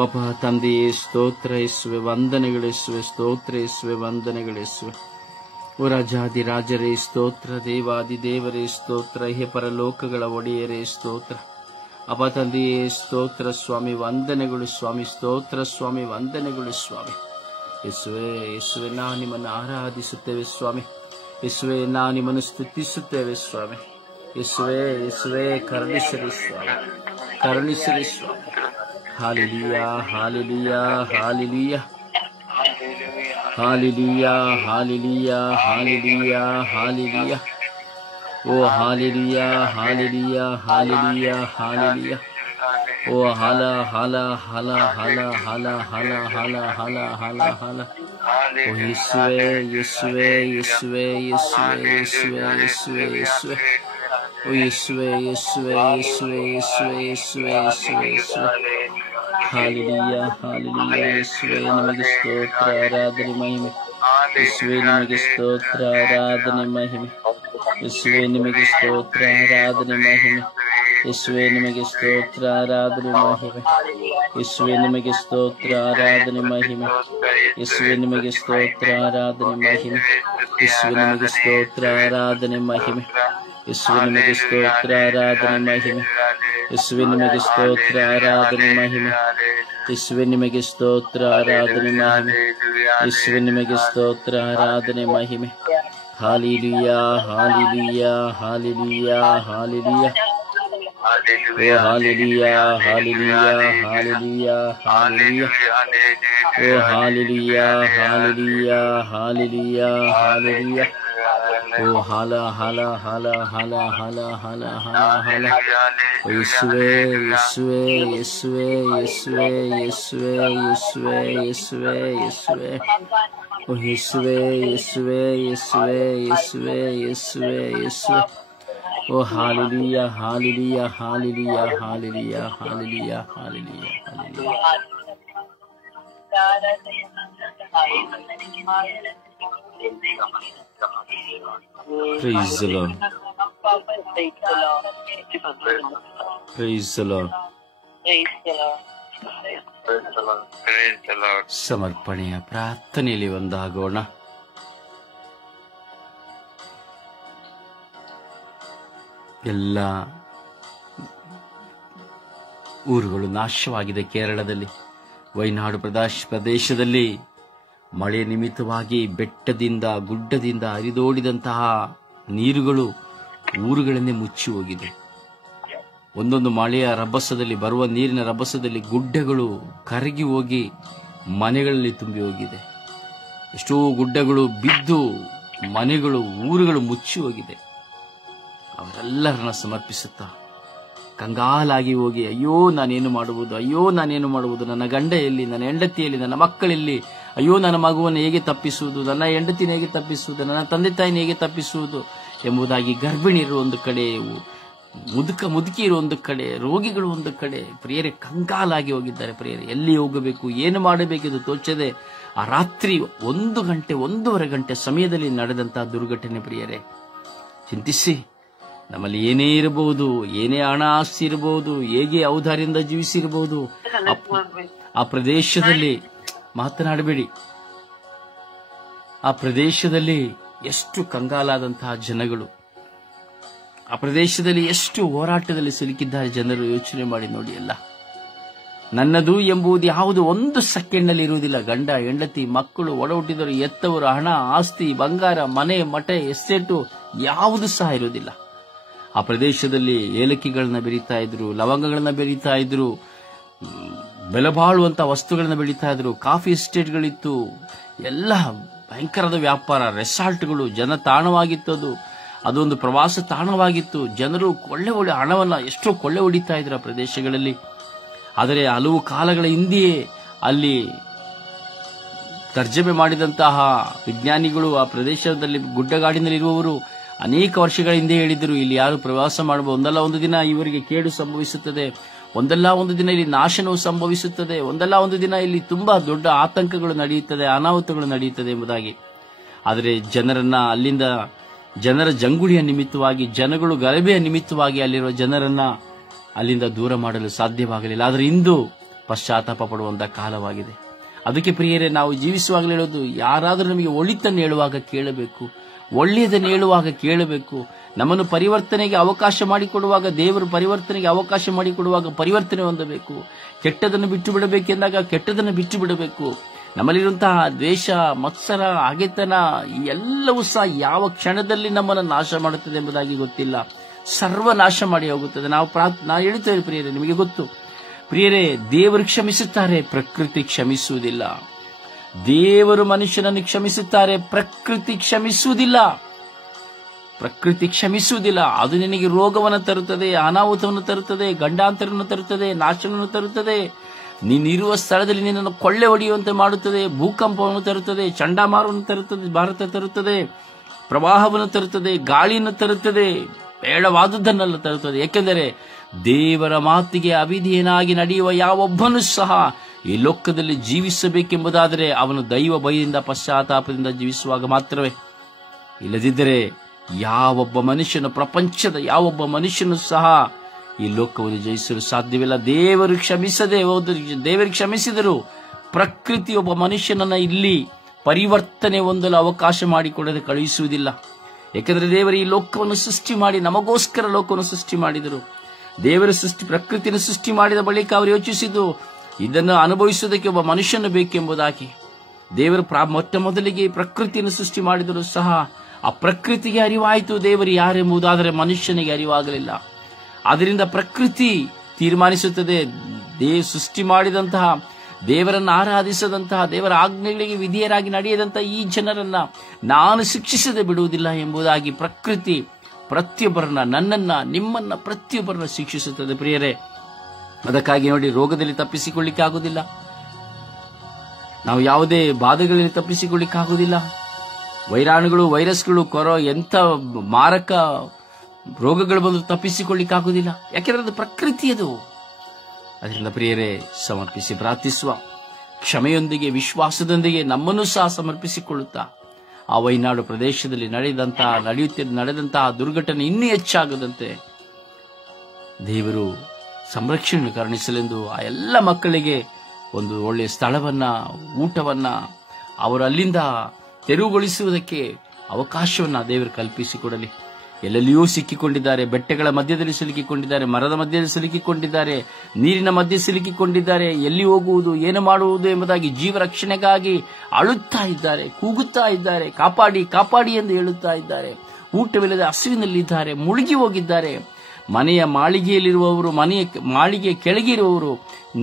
ಒಬ್ಬ ತಂದೆಯೇ ಸ್ತೋತ್ರ ಯೇಸುವೆ, ವಂದನೆಗಳು ಯೇಸುವೆ, ಸ್ತೋತ್ರ ಯೇಸುವೆ, ವಂದನೆಗಳು ಯೇಸುವೆ. ಓ ರಾಜಾದಿ ರಾಜರೇ ಸ್ತೋತ್ರ, ದೇವಾದಿ ದೇವರೇ ಸ್ತೋತ್ರ, ಹೇ ಪರಲೋಕಗಳ ಒಡೆಯರೇ ಸ್ತೋತ್ರ. ಅಪ್ಪ ತಂದೆಯೇ ಸ್ತೋತ್ರ ಸ್ವಾಮಿ, ವಂದನೆಗಳು ಸ್ವಾಮಿ, ಸ್ತೋತ್ರ ಸ್ವಾಮಿ, ವಂದನೆಗಳು ಸ್ವಾಮಿ. ಯೇಸುವೆ, ಯೇಸುವೆ, ನಾವು ನಿಮ್ಮನ್ನು ಆರಾಧಿಸುತ್ತೇವೆ ಸ್ವಾಮಿ. ಯೇಸುವೆ, ನಾವು ನಿಮ್ಮನ್ನು ಸ್ತುತಿಸುತ್ತೇವೆ ಸ್ವಾಮಿ. ಯೇಸುವೆ, ಯೇಸುವೆ, ಕರುಣಿಸಿರಿ ಸ್ವಾಮಿ, ಕರುಣಿಸಿರಿ ಸ್ವಾಮಿ. Hallelujah, hallelujah, hallelujah, hallelujah, hallelujah, hallelujah, hallelujah. ಓ ಹಾಲೆಲೂಯಾ, ಹಾಲೆಲೂಯಾ, ಹಾಲೆಲೂಯಾ, ಹಾಲೆಲೂಯಾ. ಓ ಹಲ ಹಲ ಹಲ ಹಲ ಹಲ ಹಲ ಹಲ ಹಲ ಹಲ ಹಲ. ಓ ಯೇಸುವೆ, ಯೇಸುವೆ, ಯೇಸುವೆ, ಯೇಸುವೆ, ಯೇಸುವೆ, ಯೇಸುವೆ, ಯೇಸುವೆ. ಓ ಯೇಸುವೆ, ಯೇಸುವೆ, ಯೇಸುವೆ, ಯೇಸುವೆ, ಯೇಸುವೆ, ಯೇಸುವೆ, ಯೇಸುವೆ. Hallelujah, hallelujah. ಯೇಸುವೆ ನಿಮಗೆ ಸ್ತೋತ್ರ, ಆರಾಧನೆ, ಮಹಿಮೆ. ಯೇಸುವೆ ನಿಮಗೆ ಸ್ತೋತ್ರ, ಆರಾಧನೆ, ಮಹಿಮೆ. ಯೇಸುವೆ ನಿಮಗೆ ಸ್ತೋತ್ರ, ಆರಾಧನೆ, ಮಹಿಮೆ. ಯೇಸುವೆ ನಿಮಗೆ ಸ್ತೋತ್ರ, ಆರಾಧನೆ, ಮಹಿಮೆ. ಯೇಸುವೆ ನಿಮಗೆ ಸ್ತೋತ್ರ, ಆರಾಧನೆ, ಮಹಿಮೆ. ಯೇಸುವೆ ನಿಮಗೆ ಸ್ತೋತ್ರ, ಆರಾಧನೆ, ಮಹಿಮೆ. ಯೇಸುವೆ ನಿಮಗೆ ಸ್ತೋತ್ರ, ಆರಾಧನೆ, ಮಹಿಮೆ. ಯೇಸುವೆ ನಿಮಗೆ ಸ್ತೋತ್ರ, ಆರಾಧನೆ, ಮಹಿಮೆ. ಯೇಸುವೆ ನಿಮಗೆ ಸ್ತೋತ್ರ, ಆರಾಧನೆ, ಮಹಿಮೆ. ಯೇಸುವೆ ನಿಮಗೆ ಸ್ತೋತ್ರ, ಆರಾಧನೆ, ಮಹಿಮೆ. ಯೇಸುವೆ ನಿಮಗೆ ಸ್ತೋತ್ರ, ಆರಾಧನೆ, ಮಹಿಮೆ. Hallelujah, hallelujah, hallelujah, hallelujah. ಓ ಹಾಲೆಲೂಯಾ, ಹಾಲೆಲೂಯಾ, ಹಾಲೆಲೂಯಾ, ಹಾಲೆಲೂಯಾ. ಓ ಹಾಲೆಲೂಯಾ, ಹಾಲೆಲೂಯಾ, ಹಾಲೆಲೂಯಾ, ಹಾಲೆಲೂಯಾ. ಓ ಹಲ ಹಲ ಹಲ ಹಲ ಹಲ ಹಲ ಹಲ ಹಲ. ಯೇಸುವೆ, ಯೇಸುವೆ, ಯೇಸುವೆ, ಯೇಸುವೆ, ಯೇಸುವೆ, ಯೇಸುವೆ, ಯೇಸುವೆ, ಯೇಸುವೆ. ಓ ಯೇಸುವೆ, ಯೇಸುವೆ, ಯೇಸುವೆ, ಯೇಸುವೆ, ಯೇಸುವೆ, ಯೇಸುವೆ. ಓ hallelujah, hallelujah, hallelujah, hallelujah, hallelujah, hallelujah, hallelujah. Praise the Lord. Praise the Lord. ಸಮರ್ಪಣೆಯ ಪ್ರಾರ್ಥನೆಯಲ್ಲಿ ಒಂದಾಗೋಣ. ಎಲ್ಲ ಊರುಗಳು ನಾಶವಾಗಿದೆ. ಕೇರಳದಲ್ಲಿ, ವಯನಾಡು ಪ್ರದೇಶದಲ್ಲಿ ಮಳೆ ನಿಮಿತ್ತವಾಗಿ ಬೆಟ್ಟದಿಂದ ಗುಡ್ಡದಿಂದ ಹರಿದೋಡಿದಂತಹ ನೀರುಗಳು ಊರುಗಳನ್ನೇ ಮುಚ್ಚಿ ಹೋಗಿದೆ. ಒಂದೊಂದು ಮಳೆಯ ರಭಸದಲ್ಲಿ, ಬರುವ ನೀರಿನ ರಭಸದಲ್ಲಿ ಗುಡ್ಡಗಳು ಕರಗಿ ಹೋಗಿ ಮನೆಗಳಲ್ಲಿ ತುಂಬಿ ಹೋಗಿದೆ. ಎಷ್ಟೋ ಗುಡ್ಡಗಳು ಬಿದ್ದು ಮನೆಗಳು, ಊರುಗಳು ಮುಚ್ಚಿ ಹೋಗಿದೆ. ಅವರೆಲ್ಲರನ್ನ ಸಮರ್ಪಿಸುತ್ತಾ ಕಂಗಾಲಾಗಿ ಹೋಗಿ, ಅಯ್ಯೋ ನಾನೇನು ಮಾಡುವುದು, ಅಯ್ಯೋ ನಾನೇನು ಮಾಡುವುದು, ನನ್ನ ಗಂಡ ಎಲ್ಲಿ, ನನ್ನ ಹೆಂಡತಿಯಲ್ಲಿ, ನನ್ನ ಮಕ್ಕಳೆಲ್ಲಿ, ಅಯ್ಯೋ ನನ್ನ ಮಗುವನ್ನು ಹೇಗೆ ತಪ್ಪಿಸುವುದು, ನನ್ನ ಹೆಂಡತಿನ ಹೇಗೆ ತಪ್ಪಿಸುವುದು, ನನ್ನ ತಂದೆ ತಾಯಿನ ಹೇಗೆ ತಪ್ಪಿಸುವುದು ಎಂಬುದಾಗಿ ಗರ್ಭಿಣಿಯರು ಒಂದು ಕಡೆ, ಮುದುಕಿಯರು ಒಂದು ಕಡೆ, ರೋಗಿಗಳು ಒಂದು ಕಡೆ, ಪ್ರಿಯರೇ ಕಂಗಾಲಾಗಿ ಹೋಗಿದ್ದಾರೆ. ಪ್ರಿಯರೇ, ಎಲ್ಲಿ ಹೋಗಬೇಕು, ಏನು ಮಾಡಬೇಕೆಂದು ತೋಚದೆ ಆ ರಾತ್ರಿ 1 ಗಂಟೆ 1.5 ಗಂಟೆ ಸಮಯದಲ್ಲಿ ನಡೆದಂತಹ ದುರ್ಘಟನೆ. ಪ್ರಿಯರೇ, ಚಿಂತಿಸಿ, ನಮ್ಮಲ್ಲಿ ಏನೇ ಇರಬಹುದು, ಏನೇ ಹಣ ಆಸ್ತಿ ಇರಬಹುದು, ಹೇಗೆ ಔದಾರ್ಯದಿಂದ ಜೀವಿಸಿರಬಹುದು, ಆ ಪ್ರದೇಶದಲ್ಲಿ ಮಾತನಾಡಬೇಡಿ. ಆ ಪ್ರದೇಶದಲ್ಲಿ ಎಷ್ಟು ಕಂಗಾಲಾದಂತಹ ಜನಗಳು, ಆ ಪ್ರದೇಶದಲ್ಲಿ ಎಷ್ಟು ಹೋರಾಟದಲ್ಲಿ ಸಿಲುಕಿದ್ದಾರೆ ಜನರು. ಯೋಚನೆ ಮಾಡಿ ನೋಡಿ. ಎಲ್ಲ ನನ್ನದು ಎಂಬುದು ಯಾವುದು 1 ಸೆಕೆಂಡ್ನಲ್ಲಿ ಇರುವುದಿಲ್ಲ. ಗಂಡ, ಹೆಂಡತಿ, ಮಕ್ಕಳು, ಒಡ ಹುಟ್ಟಿದವರು, ಎತ್ತವರು, ಹಣ, ಆಸ್ತಿ, ಬಂಗಾರ, ಮನೆ, ಮಠ, ಎಸ್ಟೇಟು ಯಾವುದು ಸಹ ಇರುವುದಿಲ್ಲ. ಆ ಪ್ರದೇಶದಲ್ಲಿ ಏಲಕ್ಕಿಗಳನ್ನ ಬೆರೀತಾ ಇದ್ರು, ಲವಂಗಗಳನ್ನ ಬೆರೀತಾ ಇದ್ರು, ಬೆಲೆ ಬಾಳುವಂತ ವಸ್ತುಗಳನ್ನ ಬೆಳೀತಾ ಇದ್ರು, ಕಾಫಿ ಎಸ್ಟೇಟ್ಗಳಿತ್ತು, ಎಲ್ಲ ಭಯಂಕರದ ವ್ಯಾಪಾರ, ರೆಸಾರ್ಟ್ಗಳು, ಜನ ತಾಣವಾಗಿತ್ತು. ಅದೊಂದು ಪ್ರವಾಸ ತಾಣವಾಗಿತ್ತು. ಜನರು ಹಣವನ್ನ ಎಷ್ಟೋ ಕೊಳ್ಳೆ ಹೊಡಿತಾ ಇದ್ರು ಆ ಪ್ರದೇಶಗಳಲ್ಲಿ. ಆದರೆ ಹಲವು ಕಾಲಗಳ ಹಿಂದೆಯೇ ಅಲ್ಲಿ ತರ್ಜಮೆ ಮಾಡಿದಂತಹ ವಿಜ್ಞಾನಿಗಳು, ಆ ಪ್ರದೇಶದಲ್ಲಿ ಗುಡ್ಡಗಾಡಿನಲ್ಲಿರುವವರು ಅನೇಕ ವರ್ಷಗಳ ಹಿಂದೆ ಹೇಳಿದ್ರು, ಇಲ್ಲಿ ಯಾರು ಪ್ರವಾಸ ಮಾಡಬಹುದು, ಒಂದಲ್ಲ ಒಂದು ದಿನ ಇವರಿಗೆ ಕೇಡು ಸಂಭವಿಸುತ್ತದೆ, ಒಂದಲ್ಲ ಒಂದು ದಿನ ಇಲ್ಲಿ ನಾಶನವು ಸಂಭವಿಸುತ್ತದೆ, ಒಂದಲ್ಲ ಒಂದು ದಿನ ಇಲ್ಲಿ ತುಂಬಾ ದೊಡ್ಡ ಆತಂಕಗಳು ನಡೆಯುತ್ತದೆ, ಅನಾಹುತಗಳು ನಡೆಯುತ್ತದೆ ಎಂಬುದಾಗಿ. ಆದರೆ ಜನರನ್ನ ಅಲ್ಲಿಂದ, ಜನರ ಜಂಗುಳಿಯ ನಿಮಿತ್ತವಾಗಿ, ಜನಗಳು ಗಲಭೆಯ ನಿಮಿತ್ತವಾಗಿ ಅಲ್ಲಿರುವ ಜನರನ್ನ ಅಲ್ಲಿಂದ ದೂರ ಮಾಡಲು ಸಾಧ್ಯವಾಗಲಿಲ್ಲ. ಆದರೆ ಇಂದು ಪಶ್ಚಾತ್ತಾಪ ಪಡುವಂತಹ ಕಾಲವಾಗಿದೆ. ಅದಕ್ಕೆ ಪ್ರಿಯರೇ, ನಾವು ಜೀವಿಸುವಾಗಲೇ ಹೇಳೋದು, ಯಾರಾದರೂ ನಮಗೆ ಒಳಿತನ್ನು ಹೇಳುವಾಗ ಕೇಳಬೇಕು, ಒಳ್ಳೆಯದನ್ನು ಹೇಳುವಾಗ ಕೇಳಬೇಕು. ನಮ್ಮನ್ನು ಪರಿವರ್ತನೆಗೆ ಅವಕಾಶ ಮಾಡಿಕೊಡುವಾಗ, ದೇವರು ಪರಿವರ್ತನೆಗೆ ಅವಕಾಶ ಮಾಡಿಕೊಡುವಾಗ ಪರಿವರ್ತನೆ ಹೊಂದಬೇಕು. ಕೆಟ್ಟದನ್ನು ಬಿಟ್ಟು ಬಿಡಬೇಕೆಂದಾಗ ಕೆಟ್ಟದನ್ನು ಬಿಟ್ಟು ಬಿಡಬೇಕು. ನಮ್ಮಲ್ಲಿರುವಂತಹ ದ್ವೇಷ, ಮತ್ಸರ, ಹಗೆತನ ಎಲ್ಲವೂ ಸಹ ಯಾವ ಕ್ಷಣದಲ್ಲಿ ನಮ್ಮನ್ನು ನಾಶ ಮಾಡುತ್ತದೆ ಎಂಬುದಾಗಿ ಗೊತ್ತಿಲ್ಲ. ಸರ್ವನಾಶ ಮಾಡಿ ಹೋಗುತ್ತದೆ. ನಾವು ಹೇಳ್ತೇವೆ ಪ್ರಿಯರೇ, ನಿಮಗೆ ಗೊತ್ತು ಪ್ರಿಯರೇ, ದೇವರು ಕ್ಷಮಿಸುತ್ತಾರೆ, ಪ್ರಕೃತಿ ಕ್ಷಮಿಸುವುದಿಲ್ಲ. ದೇವರು ಮನುಷ್ಯನನ್ನು ಕ್ಷಮಿಸುತ್ತಾರೆ, ಪ್ರಕೃತಿ ಕ್ಷಮಿಸುವುದಿಲ್ಲ. ಪ್ರಕೃತಿ ಕ್ಷಮಿಸುವುದಿಲ್ಲ. ಅದು ನಿನಗೆ ರೋಗವನ್ನು ತರುತ್ತದೆ, ಅನಾಹುತವನ್ನು ತರುತ್ತದೆ, ಗಂಡಾಂತರವನ್ನು ತರುತ್ತದೆ, ನಾಶನವನ್ನು ತರುತ್ತದೆ. ನೀನಿರುವ ಸ್ಥಳದಲ್ಲಿ ನಿನ್ನನ್ನು ಕೊಳ್ಳೆ ಹೊಡೆಯುವಂತೆ ಮಾಡುತ್ತದೆ, ಭೂಕಂಪವನ್ನು ತರುತ್ತದೆ, ಚಂಡಮಾರುತವನ್ನು ತರುತ್ತದೆ, ಭಾರತ ತರುತ್ತದೆ, ಪ್ರವಾಹವನ್ನು ತರುತ್ತದೆ, ಗಾಳಿಯನ್ನು ತರುತ್ತದೆ, ಬೇಡವಾದುದನ್ನೆಲ್ಲ ತರುತ್ತದೆ. ಏಕೆಂದರೆ ದೇವರ ಮಾತಿಗೆ ಅವಿಧೇಯನಾಗಿ ನಡೆಯುವ ಯಾವೊಬ್ಬನೂ ಸಹ ಈ ಲೋಕದಲ್ಲಿ ಜೀವಿಸಬೇಕೆಂಬುದಾದರೆ ಅವನು ದೈವ ಭಯದಿಂದ, ಪಶ್ಚಾತ್ತಾಪದಿಂದ ಜೀವಿಸುವಾಗ ಮಾತ್ರವೇ. ಇಲ್ಲದಿದ್ದರೆ ಯಾವೊಬ್ಬ ಮನುಷ್ಯನು, ಪ್ರಪಂಚದ ಯಾವೊಬ್ಬ ಮನುಷ್ಯನು ಸಹ ಈ ಲೋಕವನ್ನು ಜಯಿಸಲು ಸಾಧ್ಯವಿಲ್ಲ. ದೇವರು ಕ್ಷಮಿಸಿದರು ಪ್ರಕೃತಿ ಒಬ್ಬ ಮನುಷ್ಯನನ್ನ ಇಲ್ಲಿ ಪರಿವರ್ತನೆ ಹೊಂದಲು ಅವಕಾಶ ಮಾಡಿಕೊಡದೆ ಕಳುಹಿಸುವುದಿಲ್ಲ. ಯಾಕೆಂದರೆ ದೇವರು ಈ ಲೋಕವನ್ನು ಸೃಷ್ಟಿ ಮಾಡಿ ನಮಗೋಸ್ಕರ ಲೋಕವನ್ನು ಸೃಷ್ಟಿ ಮಾಡಿದರು. ದೇವರ ಪ್ರಕೃತಿಯನ್ನು ಸೃಷ್ಟಿ ಮಾಡಿದ ಬಳಿಕ ಅವರು ಯೋಚಿಸಿದ್ದು, ಇದನ್ನು ಅನುಭವಿಸುವುದಕ್ಕೆ ಒಬ್ಬ ಮನುಷ್ಯನು ಬೇಕೆಂಬುದಾಗಿ. ದೇವರು ಮೊಟ್ಟ ಮೊದಲಿಗೆ ಪ್ರಕೃತಿಯನ್ನು ಸೃಷ್ಟಿ ಮಾಡಿದರೂ ಸಹ ಆ ಪ್ರಕೃತಿಗೆ ಅರಿವಾಯಿತು ದೇವರು ಯಾರೆಂಬುದಾದರೆ ಮನುಷ್ಯನಿಗೆ ಅರಿವಾಗಲಿಲ್ಲ. ಆದ್ದರಿಂದ ಪ್ರಕೃತಿ ತೀರ್ಮಾನಿಸುತ್ತದೆ, ಸೃಷ್ಟಿ ಮಾಡಿದಂತಹ, ದೇವರನ್ನು ಆರಾಧಿಸದಂತಹ, ದೇವರ ಆಜ್ಞೆಗಳಿಗೆ ವಿಧೇಯರಾಗಿ ನಡೆಯದಂತಹ ಈ ಜನರನ್ನ ನಾನು ಶಿಕ್ಷಿಸದೆ ಬಿಡುವುದಿಲ್ಲ ಎಂಬುದಾಗಿ ಪ್ರಕೃತಿ ಪ್ರತಿಯೊಬ್ಬರನ್ನ, ನನ್ನನ್ನ, ನಿಮ್ಮನ್ನ, ಪ್ರತಿಯೊಬ್ಬರನ್ನ ಶಿಕ್ಷಿಸುತ್ತದೆ ಪ್ರಿಯರೇ. ಅದಕ್ಕಾಗಿ ನೋಡಿ, ರೋಗದಲ್ಲಿ ತಪ್ಪಿಸಿಕೊಳ್ಳಿಕ್ಕೆ ಆಗುವುದಿಲ್ಲ, ನಾವು ಯಾವುದೇ ಬಾಧೆಗಳಲ್ಲಿ ತಪ್ಪಿಸಿಕೊಳ್ಳಿಕ್ಕೆ ಆಗುವುದಿಲ್ಲ. ವೈರಾಣುಗಳು, ವೈರಸ್ಗಳು, ಎಂಥ ಮಾರಕ ರೋಗಗಳು ಬಂದು ತಪ್ಪಿಸಿಕೊಳ್ಳಿಕ್ಕಾಗುವುದಿಲ್ಲ. ಯಾಕೆಂದ್ರೆ ಅದು ಪ್ರಕೃತಿಯದು. ಅದರಿಂದ ಪ್ರಿಯರೇ, ಸಮರ್ಪಿಸಿ ಪ್ರಾರ್ಥಿಸುವ, ಕ್ಷಮೆಯೊಂದಿಗೆ, ವಿಶ್ವಾಸದೊಂದಿಗೆ ನಮ್ಮನ್ನು ಸಹ ಸಮರ್ಪಿಸಿಕೊಳ್ಳುತ್ತಾ ಆ ವೈನಾಡು ಪ್ರದೇಶದಲ್ಲಿ ನಡೆದಂತಹ ದುರ್ಘಟನೆ ಇನ್ನೂ ಹೆಚ್ಚಾಗದಂತೆ ದೇವರು ಸಂರಕ್ಷಣೆ ಕರುಣಿಸಲೆಂದು ಆ ಎಲ್ಲ ಮಕ್ಕಳಿಗೆ ಒಂದು ಒಳ್ಳೆಯ ಸ್ಥಳವನ್ನ, ಊಟವನ್ನ ಅವರು ಅಲ್ಲಿಂದ ತೆರವುಗೊಳಿಸುವುದಕ್ಕೆ ಅವಕಾಶವನ್ನ ದೇವರು ಕಲ್ಪಿಸಿಕೊಡಲಿ. ಎಲ್ಲೆಲ್ಲಿಯೂ ಸಿಕ್ಕಿಕೊಂಡಿದ್ದಾರೆ, ಬೆಟ್ಟಗಳ ಮಧ್ಯದಲ್ಲಿ ಸಿಲುಕಿಕೊಂಡಿದ್ದಾರೆ, ಮರದ ಮಧ್ಯದಲ್ಲಿ ಸಿಲುಕಿಕೊಂಡಿದ್ದಾರೆ, ನೀರಿನ ಮಧ್ಯೆ ಸಿಲುಕಿಕೊಂಡಿದ್ದಾರೆ. ಎಲ್ಲಿ ಹೋಗುವುದು, ಏನು ಮಾಡುವುದು ಎಂಬುದಾಗಿ ಜೀವ ರಕ್ಷಣೆಗಾಗಿ ಅಳುತ್ತಾ ಇದ್ದಾರೆ, ಕೂಗುತ್ತಾ ಇದ್ದಾರೆ, ಕಾಪಾಡಿ ಕಾಪಾಡಿ ಎಂದು ಹೇಳುತ್ತಾ ಇದ್ದಾರೆ. ಊಟವಿಲ್ಲದೆ ಹಸಿವಿನಲ್ಲಿದ್ದಾರೆ, ಮುಳುಗಿ ಹೋಗಿದ್ದಾರೆ. ಮನೆಯ ಮಾಳಿಗೆಯಲ್ಲಿರುವವರು, ಮಾಳಿಗೆ ಕೆಳಗೆ ಇರುವವರು,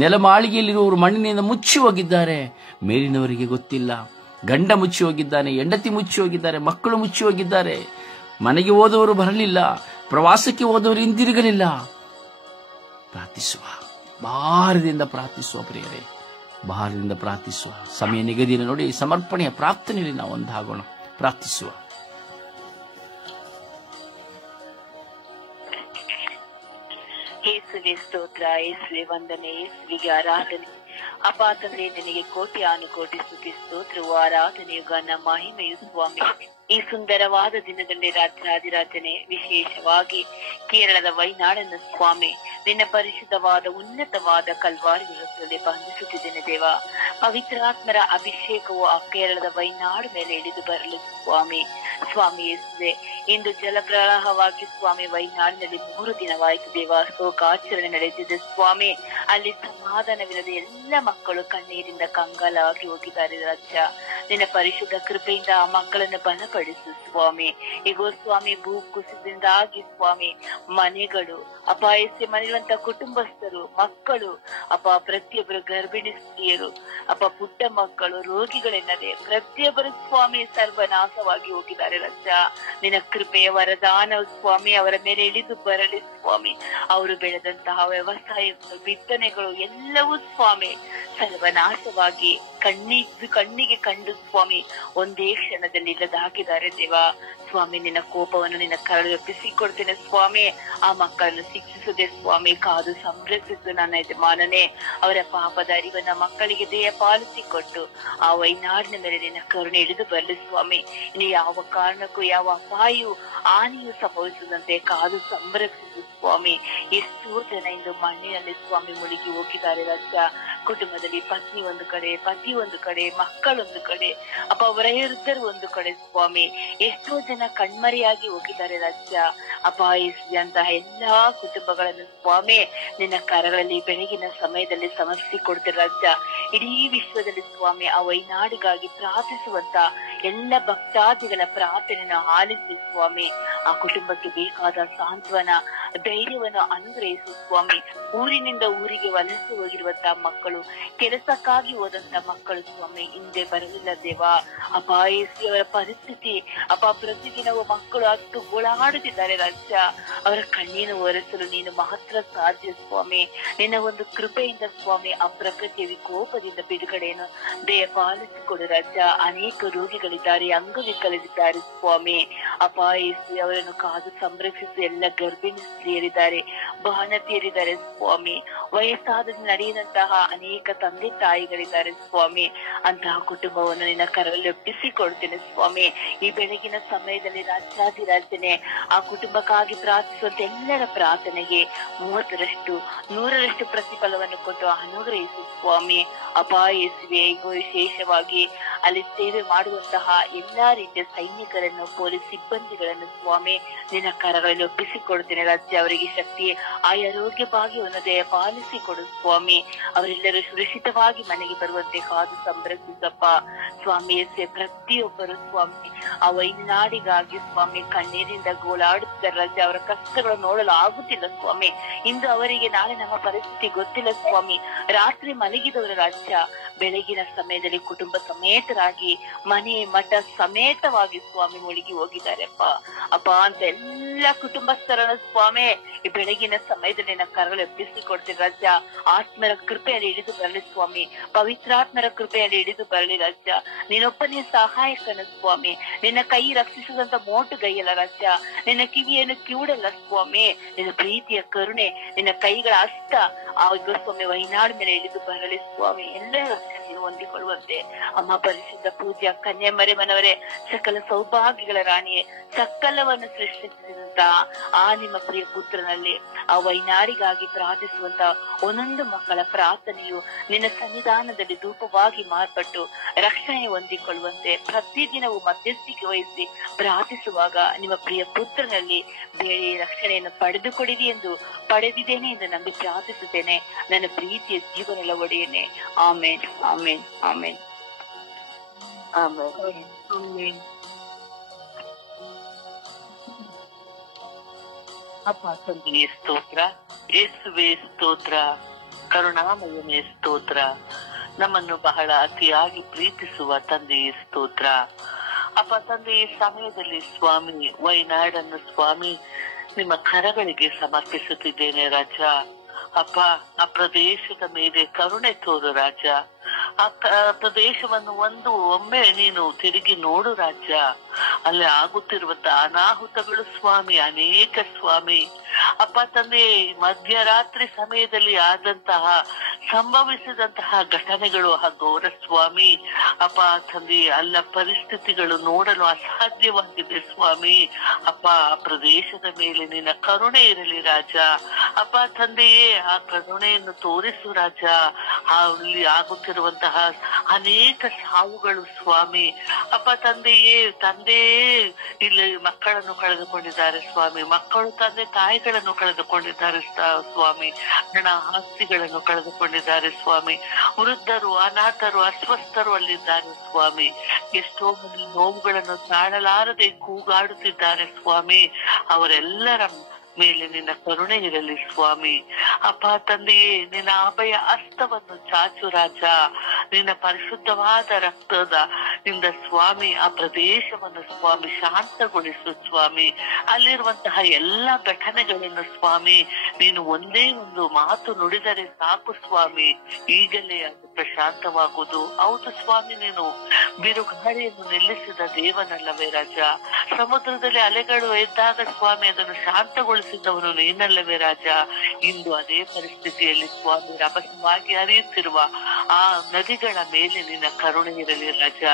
ನೆಲ ಮಾಳಿಗೆಯಲ್ಲಿರುವವರು ಮಣ್ಣಿನಿಂದ ಮುಚ್ಚಿ ಹೋಗಿದ್ದಾರೆ. ಮೇಲಿನವರಿಗೆ ಗೊತ್ತಿಲ್ಲ. ಗಂಡ ಮುಚ್ಚಿ ಹೋಗಿದ್ದಾನೆ, ಹೆಂಡತಿ ಮುಚ್ಚಿ ಹೋಗಿದ್ದಾರೆ, ಮಕ್ಕಳು ಮುಚ್ಚಿ ಹೋಗಿದ್ದಾರೆ. ಮನೆಗೆ ಹೋದವರು ಬರಲಿಲ್ಲ, ಪ್ರವಾಸಕ್ಕೆ ಹೋದವರು ಹಿಂದಿರುಗಲಿಲ್ಲ. ಪ್ರಾರ್ಥಿಸುವ, ಭಾರದಿಂದ ಪ್ರಾರ್ಥಿಸುವ ಪ್ರಿಯರೇ, ಭಾರದಿಂದ ಪ್ರಾರ್ಥಿಸುವ. ಸಮಯ ನಿಗದಿಯನ್ನು ನೋಡಿ ಸಮರ್ಪಣೆಯ ಪ್ರಾರ್ಥನೆಯಲ್ಲಿ ನಾವು ಒಂದಾಗೋಣ. ಪ್ರಾರ್ಥಿಸುವ. ಯೇಸುವೆ ಸ್ತೋತ್ರ, ಯೇಸುವೆ ವಂದನೆ, ಯೇಸುವಿಗೆ ಆರಾಧನೆ. ಅಪ್ಪ ತಂದೆ, ನಿನಗೆ ಕೋಟಿ ಅನುಕೋಟಿ ಸ್ತುತಿ, ಸ್ತೋತ್ರವು, ಆರಾಧನೆಯು, ಗಾನ, ಮಹಿಮೆಯು ಸ್ವಾಮಿ. ಈ ಸುಂದರವಾದ ದಿನದಲ್ಲಿ ರಾತ್ರಾದಿರಾತ್ರಿ ವಿಶೇಷವಾಗಿ ಕೇರಳದ ವೈನಾಡನ್ನು ಸ್ವಾಮಿ ನಿನ್ನ ಪರಿಶುದ್ಧವಾದ ಉನ್ನತವಾದ ಕಲ್ವಾರಿಗಳಲ್ಲಿ ಬಂಧಿಸುತ್ತಿದ್ದೇನೆ ದೇವ. ಪವಿತ್ರಾತ್ಮರ ಅಭಿಷೇಕವು ಆ ಕೇರಳದ ವೈನಾಡು ಮೇಲೆ ಇಳಿದು ಬರಲು ಸ್ವಾಮಿ. ಸ್ವಾಮಿ ಯೇಸುವೆ, ಇಂದು ಜಲಪ್ರವಾಹವಾಗಿ ಸ್ವಾಮಿ ವೈನಾಡಿನಲ್ಲಿ 3 ದಿನವಾಯಿತು ದೇವ. ಶೋಕಾಚರಣೆ ನಡೆದಿದೆ ಸ್ವಾಮಿ. ಅಲ್ಲಿ ಸಮಾಧಾನವಿಲ್ಲದೆ ಎಲ್ಲ ಮಕ್ಕಳು ಕಣ್ಣೀರಿಂದ ಕಂಗಾಲಾಗಿ ಹೋಗಿದ್ದಾರೆ ರಾಜ. ನಿನ್ನ ಪರಿಶುದ್ಧ ಕೃಪೆಯಿಂದ ಆ ಮಕ್ಕಳನ್ನು ಬಲಪಡಿಸು ಸ್ವಾಮಿ. ಈಗೋ ಸ್ವಾಮಿ, ಭೂ ಕುಸಿದಿಂದಾಗಿ ಸ್ವಾಮಿ ಮನೆಗಳು ಅಪಾಯಸ್ಯ ಮನೆಯುವಂತ ಕುಟುಂಬಸ್ಥರು, ಮಕ್ಕಳು ಅಪ್ಪ, ಪ್ರತಿಯೊಬ್ಬರು ಗರ್ಭಿಣಿ ಸ್ತ್ರೀಯರು ಅಪ್ಪ, ಪುಟ್ಟ ಮಕ್ಕಳು, ರೋಗಿಗಳೆನ್ನದೆ ಪ್ರತಿಯೊಬ್ಬರು ಸ್ವಾಮಿ ಸರ್ವನಾಶವಾಗಿ ಹೋಗಿದ್ದಾರೆ ರಾಜ. ನಿನ್ನ ಕೃಪೆಯ ವರದಾನ ಸ್ವಾಮಿ ಅವರ ಮೇಲೆ ಇಳಿದು ಬರಲಿ ಸ್ವಾಮಿ. ಅವರು ಬೆಳೆದಂತಹ ವ್ಯವಸಾಯಗಳು, ಬಿತ್ತನೆಗಳು ಎಲ್ಲವೂ ಸ್ವಾಮಿ ಸರ್ವನಾಶವಾಗಿ ಕಣ್ಣಿಗೆ ಕಂಡು ಸ್ವಾಮಿ ಒಂದೇ ಕ್ಷಣದಲ್ಲಿ ಇಲ್ಲದಾಗಿದ್ದಾರೆ ದೇವ. ಸ್ವಾಮಿ ನಿನ್ನ ಕೋಪವನ್ನು ನಿನ್ನ ಕರಳು ಒಪ್ಪಿಸಿಕೊಡ್ತೇನೆ ಸ್ವಾಮಿ. ಆ ಮಕ್ಕಳನ್ನು ಶಿಕ್ಷಿಸದೆ ಸ್ವಾಮಿ, ಕಾದು ಸಂರಕ್ಷಿಸು ನನ್ನ ಯಜಮಾನನೇ. ಅವರ ಪಾಪದ ಅರಿವನ್ನ ಮಕ್ಕಳಿಗೆ ದೇಹ ಪಾಲಿಸಿಕೊಟ್ಟು ಆ ವೈನಾಡಿನ ಮೇಲೆ ನಿನ್ನ ಕರುಣೆ ಹಿಡಿದು ಬರಲಿ ಸ್ವಾಮಿ. ಇನ್ನು ಯಾವ ಕಾರಣಕ್ಕೂ ಯಾವ ಅಪಾಯವು ಹಾನಿಯು ಸಂಭವಿಸದಂತೆ ಕಾದು ಸಂರಕ್ಷಿಸು ಸ್ವಾಮಿ. ಎಷ್ಟೋ ಜನ ಇಂದು ಮಣ್ಣಿನಲ್ಲಿ ಸ್ವಾಮಿ ಮುಳುಗಿ ಹೋಗಿದ್ದಾರೆ ರಾಜ. ಕುಟುಂಬದಲ್ಲಿ ಪತ್ನಿ ಒಂದು ಕಡೆ, ಪತಿ ಒಂದು ಕಡೆ, ಮಕ್ಕಳೊಂದು ಕಡೆ, ಅಪ್ಪ ವೃದ್ಧರು ಒಂದು ಕಡೆ ಸ್ವಾಮಿ. ಎಷ್ಟೋ ಜನ ಕಣ್ಮರೆಯಾಗಿ ಹೋಗಿದ್ದಾರೆ ರಾಜ. ಅಪಾಯಿಸಿದಂತಹ ಎಲ್ಲಾ ಕುಟುಂಬಗಳನ್ನು ಸ್ವಾಮಿ ನಿನ್ನ ಕರಗಳಲ್ಲಿ ಬೆಳಗಿನ ಸಮಯದಲ್ಲಿ ಸಮರ್ಪಿಸಿಕೊಡ್ತೀರ ರಾಜ. ಇಡೀ ವಿಶ್ವದಲ್ಲಿ ಸ್ವಾಮಿ ಆ ವೈನಾಡಿಗಾಗಿ ಪ್ರಾರ್ಥಿಸುವಂತ ಎಲ್ಲ ಭಕ್ತಾದಿಗಳ ಪ್ರಾರ್ಥನೆಯನ್ನು ಆಲಿಸಿ ಸ್ವಾಮಿ. ಆ ಕುಟುಂಬಕ್ಕೆ ಬೇಕಾದ ಸಾಂತ್ವನ, ಧೈರ್ಯವನ್ನು ಅನುಗ್ರಹಿಸು ಸ್ವಾಮಿ. ಊರಿನಿಂದ ಊರಿಗೆ ವಲಸೆ ಹೋಗಿರುವಂತಹ ಮಕ್ಕಳು, ಕೆಲಸಕ್ಕಾಗಿ ಹೋದಂತ ಮಕ್ಕಳು ಸ್ವಾಮಿ ಹಿಂದೆ ಬರಲಿಲ್ಲ ದೇವಾ. ಅಪಾಯಿಸಿಯವರ ಪರಿಸ್ಥಿತಿ ಪ್ರತಿದಿನವೂ ಮಕ್ಕಳು ಅಷ್ಟು ಗೋಳಾಡುತ್ತಿದ್ದಾರೆ ರಾಜ್ಯ. ಅವರ ಕಣ್ಣೀನು ಒರೆಸಲು ನೀನು ಮಾತ್ರ ಸಾಧ್ಯ ಸ್ವಾಮಿ. ನಿನ್ನ ಒಂದು ಕೃಪೆಯಿಂದ ಸ್ವಾಮಿ ಆ ಪ್ರಕೃತಿಯ ವಿಕೋಪದಿಂದ ಬಿಡುಗಡೆಯನ್ನು ದಯಪಾಲಿಸಿಕೊಡು ರಾಜ್ಯ. ಅನೇಕ ರೋಗಿಗಳಿದ್ದಾರೆ, ಅಂಗವಿಕಲರಿದ್ದಾರೆ ಸ್ವಾಮಿ. ಅಪಾಯಿಸಿ ಅವರನ್ನು ಕಾದು ಸಂರಕ್ಷಿಸಿ. ಎಲ್ಲ ಗರ್ಭಿಣಿ ಸ್ತ್ರೀಯರಿದ್ದಾರೆ, ಬಾಣತಿಯರಿದ್ದಾರೆ ಸ್ವಾಮಿ. ವಯಸ್ಸಾದ ನಡೆಯದಂತಹ ಅನೇಕ ತಂದೆ ತಾಯಿಗಳಿದ್ದಾರೆ ಸ್ವಾಮಿ. ಅಂತಹ ಕುಟುಂಬವನ್ನು ನಿನ್ನ ಕರದಲ್ಲಿ ಒಪ್ಪಿಸಿಕೊಡ್ತೇನೆ ಸ್ವಾಮಿ. ಈ ಬೆಳಗಿನ ಸಮಯದಲ್ಲಿ ರಾಜ್ಯಾಧಿರಾಜನೆ ಆ ಕುಟುಂಬಕ್ಕಾಗಿ ಪ್ರಾರ್ಥಿಸುವಂತ ಎಲ್ಲರ ಪ್ರಾರ್ಥನೆಗೆ 30ರಷ್ಟು 100ರಷ್ಟು ಪ್ರತಿಫಲವನ್ನು ಕೊಟ್ಟು ಅನುಗ್ರಹಿಸು ಸ್ವಾಮಿ. ಅಪಾಯಿಸುವೆ ವಿಶೇಷವಾಗಿ ಅಲ್ಲಿ ಸೇವೆ ಮಾಡುವಂತಹ ಎಲ್ಲಾ ರೀತಿಯ ಸೈನಿಕರನ್ನು, ಪೊಲೀಸ್ ಸಿಬ್ಬಂದಿಗಳನ್ನು ಸ್ವಾಮಿ ನಿನ್ನ ಕರಗಳಲ್ಲಿ ಒಪ್ಪಿಸಿಕೊಡ್ತೇನೆ ರಾಜ್ಯ. ಅವರಿಗೆ ಶಕ್ತಿ, ಆರೋಗ್ಯ ಭಾಗ್ಯವನ್ನು ದಯಪಾಲಿಸಿಕೊಡು ಸ್ವಾಮಿ. ಅವರೆಲ್ಲರೂ ಸುರಕ್ಷಿತವಾಗಿ ಮನೆಗೆ ಬರುವಂತೆ ಕಾದು ಸಂರಕ್ಷಿಸಪ್ಪ ಸ್ವಾಮಿ. ಪ್ರತಿಯೊಬ್ಬರು ಸ್ವಾಮಿ ಆ ವೈನಾಡಿಗಾಗಿ ಸ್ವಾಮಿ ಕಣ್ಣೀರಿಂದ ಗೋಳಾಡುತ್ತಿದ್ದಾರೆ ರಾಜ್ಯ. ಅವರ ಕಷ್ಟಗಳನ್ನು ನೋಡಲು ಆಗುತ್ತಿಲ್ಲ ಸ್ವಾಮಿ. ಇಂದು ಅವರಿಗೆ ನಾಳೆ ನಮ್ಮ ಪರಿಸ್ಥಿತಿ ಗೊತ್ತಿಲ್ಲ ಸ್ವಾಮಿ. ರಾತ್ರಿ ಮಲಗಿದವರ ರಾಜ್ಯ ಬೆಳಗಿನ ಸಮಯದಲ್ಲಿ ಕುಟುಂಬ ಸಮೇತರಾಗಿ ಮನೆ ಮಠ ಸಮೇತವಾಗಿ ಸ್ವಾಮಿ ಮುಳುಗಿ ಹೋಗಿದ್ದಾರೆ ಅಪ್ಪ ಅಂತ ಎಲ್ಲ ಕುಟುಂಬಸ್ಥರನ್ನು ಸ್ವಾಮಿ ಈ ಬೆಳಗಿನ ಸಮಯದಲ್ಲಿ ನನ್ನ ಕರಗಳು ಎಬ್ಬಿಸಿಕೊಡ್ತೀನಿ ರಾಜ್ಯ. ಆತ್ಮರ ಕೃಪೆಯಲ್ಲಿ ಹಿಡಿದು ಬರಲಿ ಸ್ವಾಮಿ. ಪವಿತ್ರಾತ್ಮರ ಕೃಪೆಯಲ್ಲಿ ಹಿಡಿದು ಬರಲಿ ರಾಜ್ಯ. ನೀನೊಬ್ಬನೇ ಸಹಾಯಕನ ಸ್ವಾಮಿ. ನಿನ್ನ ಕೈ ರಕ್ಷಿಸಿದಂತ ಮೋಟುಗೈಯಲ್ಲ ರಾಜ್ಯ. ನಿನ್ನ ಕಿವಿಯನ್ನು ಕಿವುಡಲ್ಲ ಸ್ವಾಮಿ. ನಿನ್ನ ಪ್ರೀತಿಯ ಕರುಣೆ, ನಿನ್ನ ಕೈಗಳ ಹಸ್ತ ಆಗ ಸ್ವಾಮಿ ವೈನಾಡ್ ಮೇಲೆ ಹಿಡಿದು ಬರಲಿ ಸ್ವಾಮಿ. ಎಲ್ಲರ ನೀನು ಹೊಂದಿಕೊಳ್ಳುವಂತೆ ಅಮ್ಮ ಪರಿಶುದ್ಧ ಪೂಜ್ಯ ಕನ್ಯಾ ಮರಿಯಮ್ಮನವರೇ, ಸಕಲ ಸೌಭಾಗ್ಯಗಳ ರಾಣಿಯೇ, ಸಕಲವನ್ನು ಸೃಷ್ಟಿಸಿದಂತ ಆ ನಿಮ್ಮ ಪ್ರಿಯ ಪುತ್ರನಲ್ಲಿ ಆ ವೈನಾಡಿಗಾಗಿ ಪ್ರಾರ್ಥಿಸುವಂತ ಒಂದೊಂದು ಮಕ್ಕಳ ಪ್ರಾರ್ಥನೆಯು ನಿನ್ನ ಸನ್ನಿಧಾನದಲ್ಲಿ ಧೂಪವಾಗಿ ಮಾರ್ಪಟ್ಟು ರಕ್ಷಣೆ ಹೊಂದಿಕೊಳ್ಳುವಂತೆ ಪ್ರತಿದಿನವೂ ಮಧ್ಯಸ್ಥಿಕೆ ವಹಿಸಿ ಪ್ರಾರ್ಥಿಸುವಾಗ ನಿಮ್ಮ ಪ್ರಿಯ ಪುತ್ರನಲ್ಲಿ ಬೇರೆ ರಕ್ಷಣೆಯನ್ನು ಪಡೆದುಕೊಡಿರಿ ಎಂದು ಪಡೆದಿದ್ದೇನೆ ಎಂದು ನಂಬಿ ಪ್ರಾರ್ಥಿಸುತ್ತೇನೆ ನನ್ನ ಪ್ರೀತಿಯ ಜೀವನದ ಒಡೆಯನೆ. ಆಮೇನ್ ಆಮೇನ್ ಆಮೇನ್ ಆಮೇನ್ ಆಮೇನ್. ಅಪ್ಪ ತಂದೆಯೇ ಸ್ತೋತ್ರ, ಯೇಸುವೇ ಸ್ತೋತ್ರ, ಕರುಣಾಮಯನೇ ಸ್ತೋತ್ರ, ನಮ್ಮನ್ನು ಬಹಳ ಅತಿಯಾಗಿ ಪ್ರೀತಿಸುವ ತಂದೆಯೇ ಸ್ತೋತ್ರ. ಅಪ್ಪ ತಂದೆ, ಈ ಸಮಯದಲ್ಲಿ ಸ್ವಾಮಿ ವೈನಾಡನ್ನು ಸ್ವಾಮಿ ನಿಮ್ಮ ಕರಗಳಿಗೆ ಸಮರ್ಪಿಸುತ್ತಿದ್ದೇನೆ ರಾಜ. ಅಪ್ಪ ಆ ಪ್ರದೇಶದ ಮೇಲೆ ಕರುಣೆ ತೋರು ರಾಜ. ಆ ಪ್ರದೇಶವನ್ನು ಒಮ್ಮೆ ನೀನು ತಿರುಗಿ ನೋಡು ರಾಜ್ಯ. ಅಲ್ಲಿ ಆಗುತ್ತಿರುವಂತಹ ಅನಾಹುತಗಳು ಸ್ವಾಮಿ ಅನೇಕ ಸ್ವಾಮಿ. ಅಪ್ಪ ತಂದೆ, ಮಧ್ಯರಾತ್ರಿ ಸಮಯದಲ್ಲಿ ಸಂಭವಿಸಿದಂತಹ ಘಟನೆಗಳು ಘೋರ ಸ್ವಾಮಿ. ಅಪ್ಪ ತಂದೆ, ಅಲ್ಲ ಪರಿಸ್ಥಿತಿಗಳು ನೋಡಲು ಅಸಾಧ್ಯವಾಗಿದೆ ಸ್ವಾಮಿ. ಅಪ್ಪ ಆ ಪ್ರದೇಶದ ಮೇಲೆ ನಿನ್ನ ಕರುಣೆ ಇರಲಿ ರಾಜ. ಅಪ್ಪ ತಂದೆಯೇ, ಆ ಕರುಣೆಯನ್ನು ತೋರಿಸು ರಾಜ. ಅಲ್ಲಿ ಆಗುತ್ತಿರುವಂತಹ ಅನೇಕ ಸಾವುಗಳು ಸ್ವಾಮಿ. ಅಪ್ಪ ತಂದೆಯೇ ಇಲ್ಲಿ ಮಕ್ಕಳನ್ನು ಕಳೆದುಕೊಂಡಿದ್ದಾರೆ ಸ್ವಾಮಿ. ಮಕ್ಕಳು ತಂದೆ ತಾಯಿಗಳನ್ನು ಕಳೆದುಕೊಂಡಿದ್ದಾರೆ ಸ್ವಾಮಿ. ಹಣ ಆಸ್ತಿಗಳನ್ನು ಕಳೆದುಕೊಂಡಿದ್ದಾರೆ ಸ್ವಾಮಿ. ವೃದ್ಧರು, ಅನಾಥರು, ಅಸ್ವಸ್ಥರು ಅಲ್ಲಿದ್ದಾರೆ ಸ್ವಾಮಿ. ಎಷ್ಟೋ ಮಂದಿ ನೋವುಗಳನ್ನು ತಾಳಲಾರದೆ ಕೂಗಾಡುತ್ತಿದ್ದಾರೆ ಸ್ವಾಮಿ. ಅವರೆಲ್ಲರ ಮೇಲೆ ನಿನ್ನ ಕರುಣೆ ಇರಲಿ ಸ್ವಾಮಿ. ಅಪ್ಪ ತಂದೆಯೇ, ನಿನ್ನ ಅಭಯ ಹಸ್ತವನ್ನು ಚಾಚು ರಾಜ. ನಿನ್ನ ಪರಿಶುದ್ಧವಾದ ರಕ್ತದ ನಿಂದ ಸ್ವಾಮಿ ಆ ಪ್ರದೇಶವನ್ನು ಸ್ವಾಮಿ ಶಾಂತಗೊಳಿಸು ಸ್ವಾಮಿ. ಅಲ್ಲಿರುವಂತಹ ಎಲ್ಲಾ ಘಟನೆಗಳನ್ನು ಸ್ವಾಮಿ ನೀನು ಒಂದೇ ಒಂದು ಮಾತು ನುಡಿದರೆ ಸಾಕು ಸ್ವಾಮಿ, ಈಗಲೇ ಅದು ಪ್ರಶಾಂತವಾಗುವುದು. ಹೌದು ಸ್ವಾಮಿ, ನೀನು ಬಿರುಗಾಳಿಯನ್ನು ನಿಲ್ಲಿಸಿದ ದೇವನಲ್ಲವೇ ರಾಜ? ಸಮುದ್ರದಲ್ಲಿ ಅಲೆಗಳು ಎದ್ದಾಗ ಸ್ವಾಮಿ ಅದನ್ನು ಶಾಂತಗೊಳಿಸಿದವನು ನೀನಲ್ಲವೇ ರಾಜ? ಇಂದು ಅದೇ ಪರಿಸ್ಥಿತಿಯಲ್ಲಿ ಸ್ವಾಮಿ ರಭಸವಾಗಿ ಹರಿಯುತ್ತಿರುವ ಆ ನದಿಗಳ ಮೇಲೆ ನಿನ್ನ ಕರುಣೆ ಇರಲಿ ರಾಜ.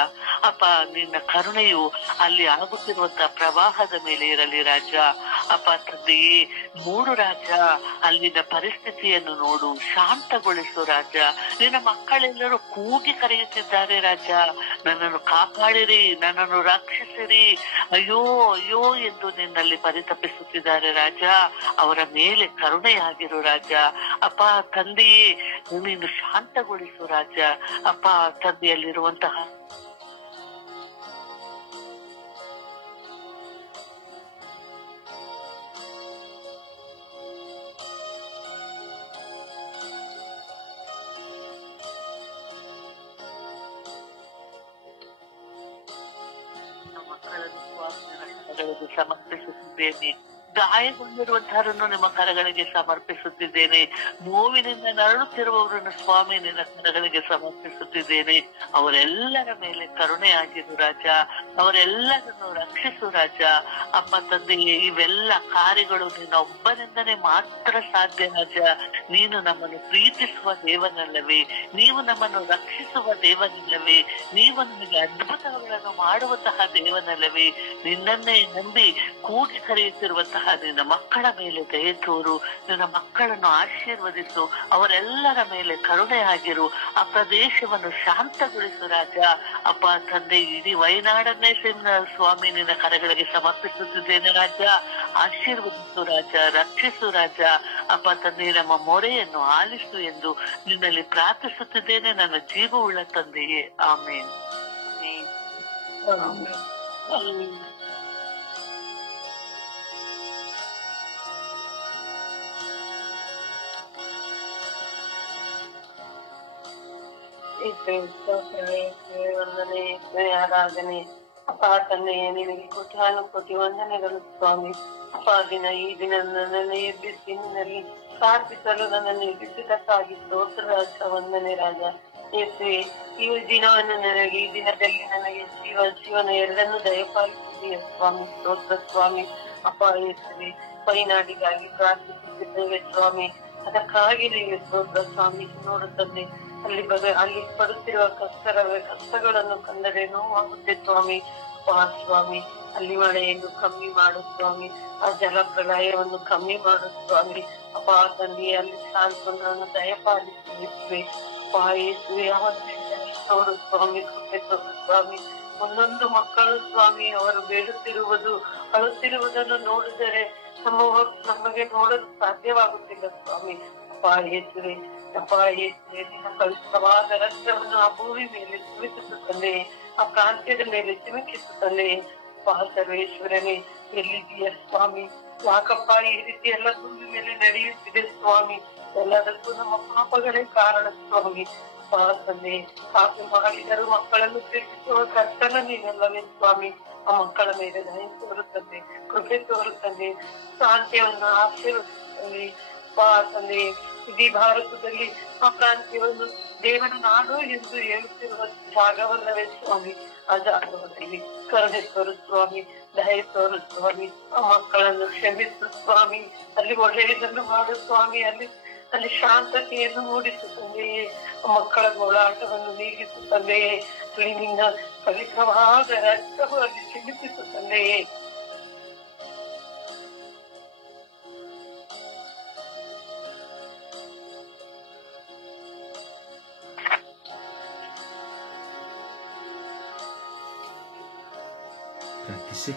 ಅಪ್ಪ, ನಿನ್ನ ಕರುಣೆಯು ಅಲ್ಲಿ ಆಗುತ್ತಿರುವಂತಹ ಪ್ರವಾಹದ ಮೇಲೆ ಇರಲಿ ರಾಜ. ಅಪ್ಪ ತಂದೆಯೇ, ನೋಡು ರಾಜ, ಅಲ್ಲಿನ ಪರಿಸ್ಥಿತಿಯನ್ನು ನೋಡು, ಶಾಂತಗೊಳಿಸು ರಾಜ. ನಿನ್ನ ಮಕ್ಕಳೆಲ್ಲರೂ ಕೂಗಿ ಕರೆಯುತ್ತಿದ್ದಾರೆ ರಾಜ, ನನ್ನನ್ನು ಕಾಪಾಡಿರಿ, ನನ್ನನ್ನು ರಕ್ಷಿಸಿರಿ, ಅಯ್ಯೋ ಅಯ್ಯೋ ಎಂದು ನಿನ್ನಲ್ಲಿ ಪರಿತಪಿಸುತ್ತಿದ್ದಾರೆ ರಾಜ. ಅವರ ಮೇಲೆ ಕರುಣೆಯಾಗಿರು ರಾಜ. ಅಪ್ಪ ತಂದೆಯೇ, ನೀನು ಶಾಂತಗೊಳಿಸು ರಾಜ. ಅಪ್ಪ ತಂದೆಯಲ್ಲಿರುವಂತಹ ಮಕ್ಕಳನ್ನು ಸ್ವಾಮಿ ಸಮರ್ಪಿಸುತ್ತಿದ್ದೇನೆ. ಗಾಯಗೊಂಡಿರುವಂತಹರನ್ನು ನಿಮ್ಮ ಕರಗಳಿಗೆ ಸಮರ್ಪಿಸುತ್ತಿದ್ದೇನೆ. ನೋವಿನಿಂದ ನರಳುತ್ತಿರುವವರನ್ನು ಸ್ವಾಮಿ ನಿನ್ನ ಕರಗಳಿಗೆ ಸಮರ್ಪಿಸುತ್ತಿದ್ದೇನೆ. ಅವರೆಲ್ಲರ ಮೇಲೆ ಕರುಣೆಯಾಗಿರು ರಾಜ. ಅವರೆಲ್ಲರನ್ನು ರಕ್ಷಿಸು ರಾಜ. ಅಪ್ಪ ತಂದೆಯೇ, ಇವೆಲ್ಲ ಕಾರ್ಯಗಳು ನಿನ್ನ ಒಬ್ಬನಿಂದನೇ ಮಾತ್ರ ಸಾಧ್ಯ ರಾಜ. ನೀನು ನಮ್ಮನ್ನು ಪ್ರೀತಿಸುವ ದೇವನಲ್ಲವೇ? ನೀವು ನಮ್ಮನ್ನು ರಕ್ಷಿಸುವ ದೇವನಲ್ಲವೇ? ನೀವು ನಮಗೆ ಅದ್ಭುತಗಳನ್ನು ಮಾಡುವಂತಹ ದೇವನಲ್ಲವೇ? ನಿನ್ನನ್ನೇ ನಂಬಿ ಕೂಗಿ ಕರೆಯುತ್ತಿರುವಂತಹ ನಿನ್ನ ಮಕ್ಕಳ ಮೇಲೆ ದಯೆ ತೋರು. ನಿನ್ನ ಮಕ್ಕಳನ್ನು ಆಶೀರ್ವದಿಸು. ಅವರೆಲ್ಲರ ಮೇಲೆ ಕರುಣೆಯಾಗಿರು. ಆ ಪ್ರದೇಶವನ್ನು ಶಾಂತಗೊಳಿಸು ರಾಜ. ಅಪ್ಪ ತಂದೆ, ಇಡೀ ವಯನಾಡನ್ನೇ ಸ್ವಾಮಿ ನಿನ್ನ ಕರಗಳಿಗೆ ಸಮರ್ಪಿಸುತ್ತಿದ್ದೇನೆ ರಾಜ. ಆಶೀರ್ವದಿಸು ರಾಜ, ರಕ್ಷಿಸು ರಾಜ. ಅಪ್ಪ ತಂದೆ, ನಮ್ಮ ಮೊರೆಯನ್ನು ಆಲಿಸು ಎಂದು ನಿನ್ನಲ್ಲಿ ಪ್ರಾರ್ಥಿಸುತ್ತಿದ್ದೇನೆ ನನ್ನ ಜೀವವುಳ್ಳ ತಂದೆಯೇ. ಆಮೇನ್. ಆರಾಧನೆ. ಅಪ್ಪ ತಂದೆಯೇ, ನಿನಗೆ ಕೋಟಿ ವಂದನೆಗಳು ಸ್ವಾಮಿ. ಅಪ್ಪ ಈ ದಿನ ನನ್ನನ್ನು ಎಬ್ಬಿಸಿ ನಿನ್ನಲ್ಲಿ ಪ್ರಾರ್ಥಿಸಲು ನನ್ನನ್ನು ಎಬ್ಬಿಸಿದಕ್ಕಾಗಿ ಸ್ತೋತ್ರ ರಾಜ, ವಂದನೆ ರಾಜ. ಯೇಸುವೆ, ಈ ದಿನವನ್ನು ನನಗೆ, ಈ ದಿನದಲ್ಲಿ ನನಗೆ ಜೀವನ ಎರಡನ್ನು ದಯಪಾಲಿಸಿದೆಯ ಸ್ವಾಮಿ. ಸ್ತೋತ್ರ ಸ್ವಾಮಿ. ಅಪ್ಪ ಯೇಸುವೆ, ವೈನಾಡಿಗಾಗಿ ಪ್ರಾರ್ಥಿಸುತ್ತಿದ್ದೇವೆ ಸ್ವಾಮಿ. ಅದಕ್ಕಾಗಿ ನೀವು ಸ್ತೋತ್ರ ಸ್ವಾಮಿ. ನೋಡುತ್ತದೆ ಅಲ್ಲಿ ಪಡುತ್ತಿರುವ ಕಷ್ಟಗಳನ್ನು ಕಂಡರೆ ನೋವಾಗುತ್ತೆ ಸ್ವಾಮಿ. ಸ್ವಾಮಿ, ಅಲ್ಲಿ ಮಳೆಯನ್ನು ಕಮ್ಮಿ ಮಾಡು ಸ್ವಾಮಿ. ಆ ಜಲ ಪ್ರಳಯವನ್ನು ಕಮ್ಮಿ ಮಾಡು ಸ್ವಾಮಿ. ಅಪ್ಪ ತಂದೆ, ಅಲ್ಲಿ ಶಾಂತವನ್ನು ದಯಪಾಲಿಸುವೆ ನೋಡು ಸ್ವಾಮಿ. ಕೃಪೆ ತೋರು ಸ್ವಾಮಿ. ಒಂದೊಂದು ಮಕ್ಕಳು ಸ್ವಾಮಿ, ಅವರು ಬೇಡುತ್ತಿರುವುದು, ಅಳುತ್ತಿರುವುದನ್ನು ನೋಡಿದರೆ ನಮಗೆ ನೋಡಲು ಸಾಧ್ಯವಾಗುತ್ತಿಲ್ಲ ಸ್ವಾಮಿ. ಅಪ್ಪ ಯೇಸುವೆ, ಅಪ್ಪ ಯೇಸುವೆ, ನಿನ್ನ ಪವಿತ್ರವಾದ ರಕ್ತವನ್ನು ಆ ಭೂಮಿ ಮೇಲೆ ಚಿಮುಕಿಸುತ್ತಲೇ, ಆ ಪ್ರಾಂತ್ಯದ ಮೇಲೆ ಚಿಮುಕಿಸುತ್ತಲೇ. ಅಪ್ಪ ಸರ್ವೇಶ್ವರನೇ, ಎಲ್ಲಿದೆಯ ಸ್ವಾಮಿ? ಯಾಕಪ್ಪ ಈ ರೀತಿ ಎಲ್ಲ ಭೂಮಿ ಮೇಲೆ ನಡೆಯುತ್ತಿದೆ ಸ್ವಾಮಿ? ಎಲ್ಲದಕ್ಕೂ ನಮ್ಮ ಪಾಪಗಳೇ ಕಾರಣ ಸ್ವಾಮಿ. ತಂದೆ, ಪಾಪ ಮಾಡಿದರೂ ಮಕ್ಕಳನ್ನು ಪ್ರೀತಿಸುವ ಕರ್ತನ ನೀನಲ್ಲವೇ ಸ್ವಾಮಿ? ಆ ಮಕ್ಕಳ ಮೇಲೆ ದಯೆ ತೋರುತ್ತದೆ, ಕೃಪೆ ತೋರುತ್ತದೆ, ಶಾಂತಿಯನ್ನು ಆಶೀರ್ವದಿಸುತ್ತದೆ. ತಂದೆ, ಇಡೀ ಭಾರತದಲ್ಲಿ ಆ ಪ್ರಾಂತ್ಯವನ್ನು ದೇವನ ನಾಡು ಎಂದು ಹೇಳುತ್ತಿರುವ ಜಾಗವಲ್ಲವೇ ಸ್ವಾಮಿ? ಆ ಜಾಗದಲ್ಲಿ ಕರುಣೆ ತೋರು ಸ್ವಾಮಿ, ದಯೆ ತೋರು ಸ್ವಾಮಿ. ಆ ಮಕ್ಕಳನ್ನು ಕ್ಷಮಿಸು ಸ್ವಾಮಿ. ಅಲ್ಲಿ ಒಳ್ಳೆಯದನ್ನು ಮಾಡು ಸ್ವಾಮಿ. ಅಲ್ಲಿ ಶಾಂತತೆಯನ್ನು ಮೂಡಿಸುತ್ತದೆಯೇ, ಮಕ್ಕಳ ಗೋಳಾಟವನ್ನು ನೀಗಿಸುತ್ತದೆಯೇ, ನಿನ್ನ ಪವಿತ್ರವಾದ ರಕ್ತವು ಅಲ್ಲಿ ಚಿಮುಕಿಸುತ್ತದೆಯೇ. ಪ್ರಾರ್ಥಿಸಿ.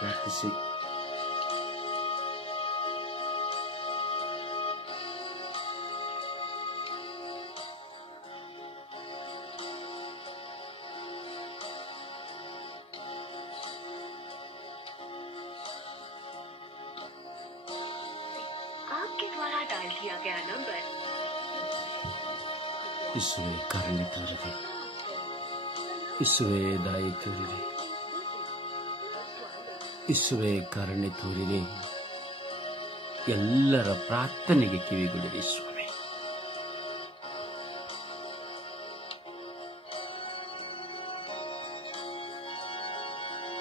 ಪ್ರಾರ್ಥಿಸಿ. आपके द्वारा डायल किया गया नंबर ಯೇಸುವೆ ಕರುಣೆ ತೋರಿರಿ. ಯೇಸುವೆ ದಯೆ ತೋರಿರಿ. ಯೇಸುವೆ ಕರುಣೆ ತೋರಿರಿ. ಎಲ್ಲರ ಪ್ರಾರ್ಥನೆಗೆ ಕಿವಿಗೊಡಿರಿ ಸ್ವಾಮಿ.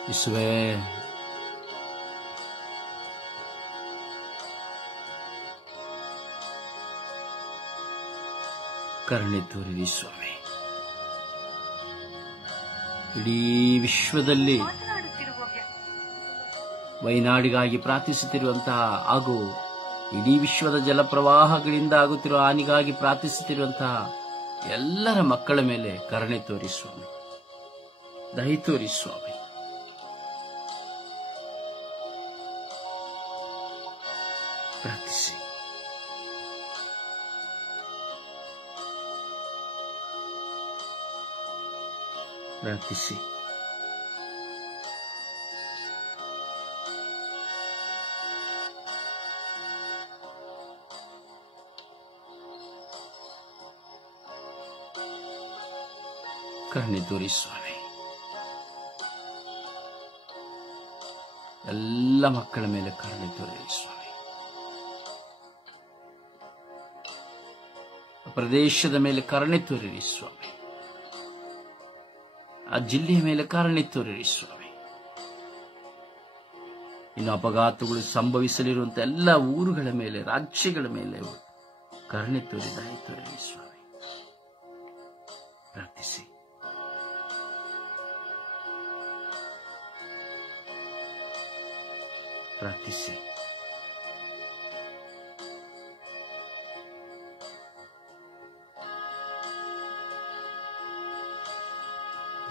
ಯೇಸುವೇ, ಕರುಣೆ ತೋರಿರಿ ಸ್ವಾಮಿ. ಇಡೀ ವಿಶ್ವದಲ್ಲಿ ವೈನಾಡಿಗಾಗಿ ಪ್ರಾರ್ಥಿಸುತ್ತಿರುವಂತಹ ಹಾಗೂ ಇಡೀ ವಿಶ್ವದ ಜಲಪ್ರವಾಹಗಳಿಂದ ಆಗುತ್ತಿರುವ ಹಾನಿಗಾಗಿ ಪ್ರಾರ್ಥಿಸುತ್ತಿರುವಂತಹ ಎಲ್ಲರ ಮಕ್ಕಳ ಮೇಲೆ ಕರುಣೆ ತೋರಿ ಸ್ವಾಮಿ, ದಯ ತೋರಿ ಸ್ವಾಮಿ. ಪ್ರಾರ್ಥಿಸಿ. ಪ್ರಾರ್ಥಿಸಿ. ಕರುಣೆ ತೋರಿ ಸ್ವಾಮಿ. ಎಲ್ಲ ಮಕ್ಕಳ ಮೇಲೆ ಕರುಣೆ ತೋರಿ ಸ್ವಾಮಿ. ಪ್ರದೇಶದ ಮೇಲೆ ಕರುಣೆ ತೋರಿರಿ ಸ್ವಾಮಿ. ಆ ಜಿಲ್ಲೆಯ ಮೇಲೆ ಕರುಣೆ ತೋರಿರಿ ಸ್ವಾಮಿ. ಇನ್ನು ಅಪಘಾತಗಳು ಸಂಭವಿಸಲಿರುವಂತಹ ಎಲ್ಲ ಊರುಗಳ ಮೇಲೆ, ರಾಜ್ಯಗಳ ಮೇಲೆ ಕರುಣೆ ತೋರಿ ದಯ ತೋರಿರಿ ಸ್ವಾಮಿ. ಪ್ರಾರ್ಥಿಸಿ. ಪ್ರಾರ್ಥಿಸಿ.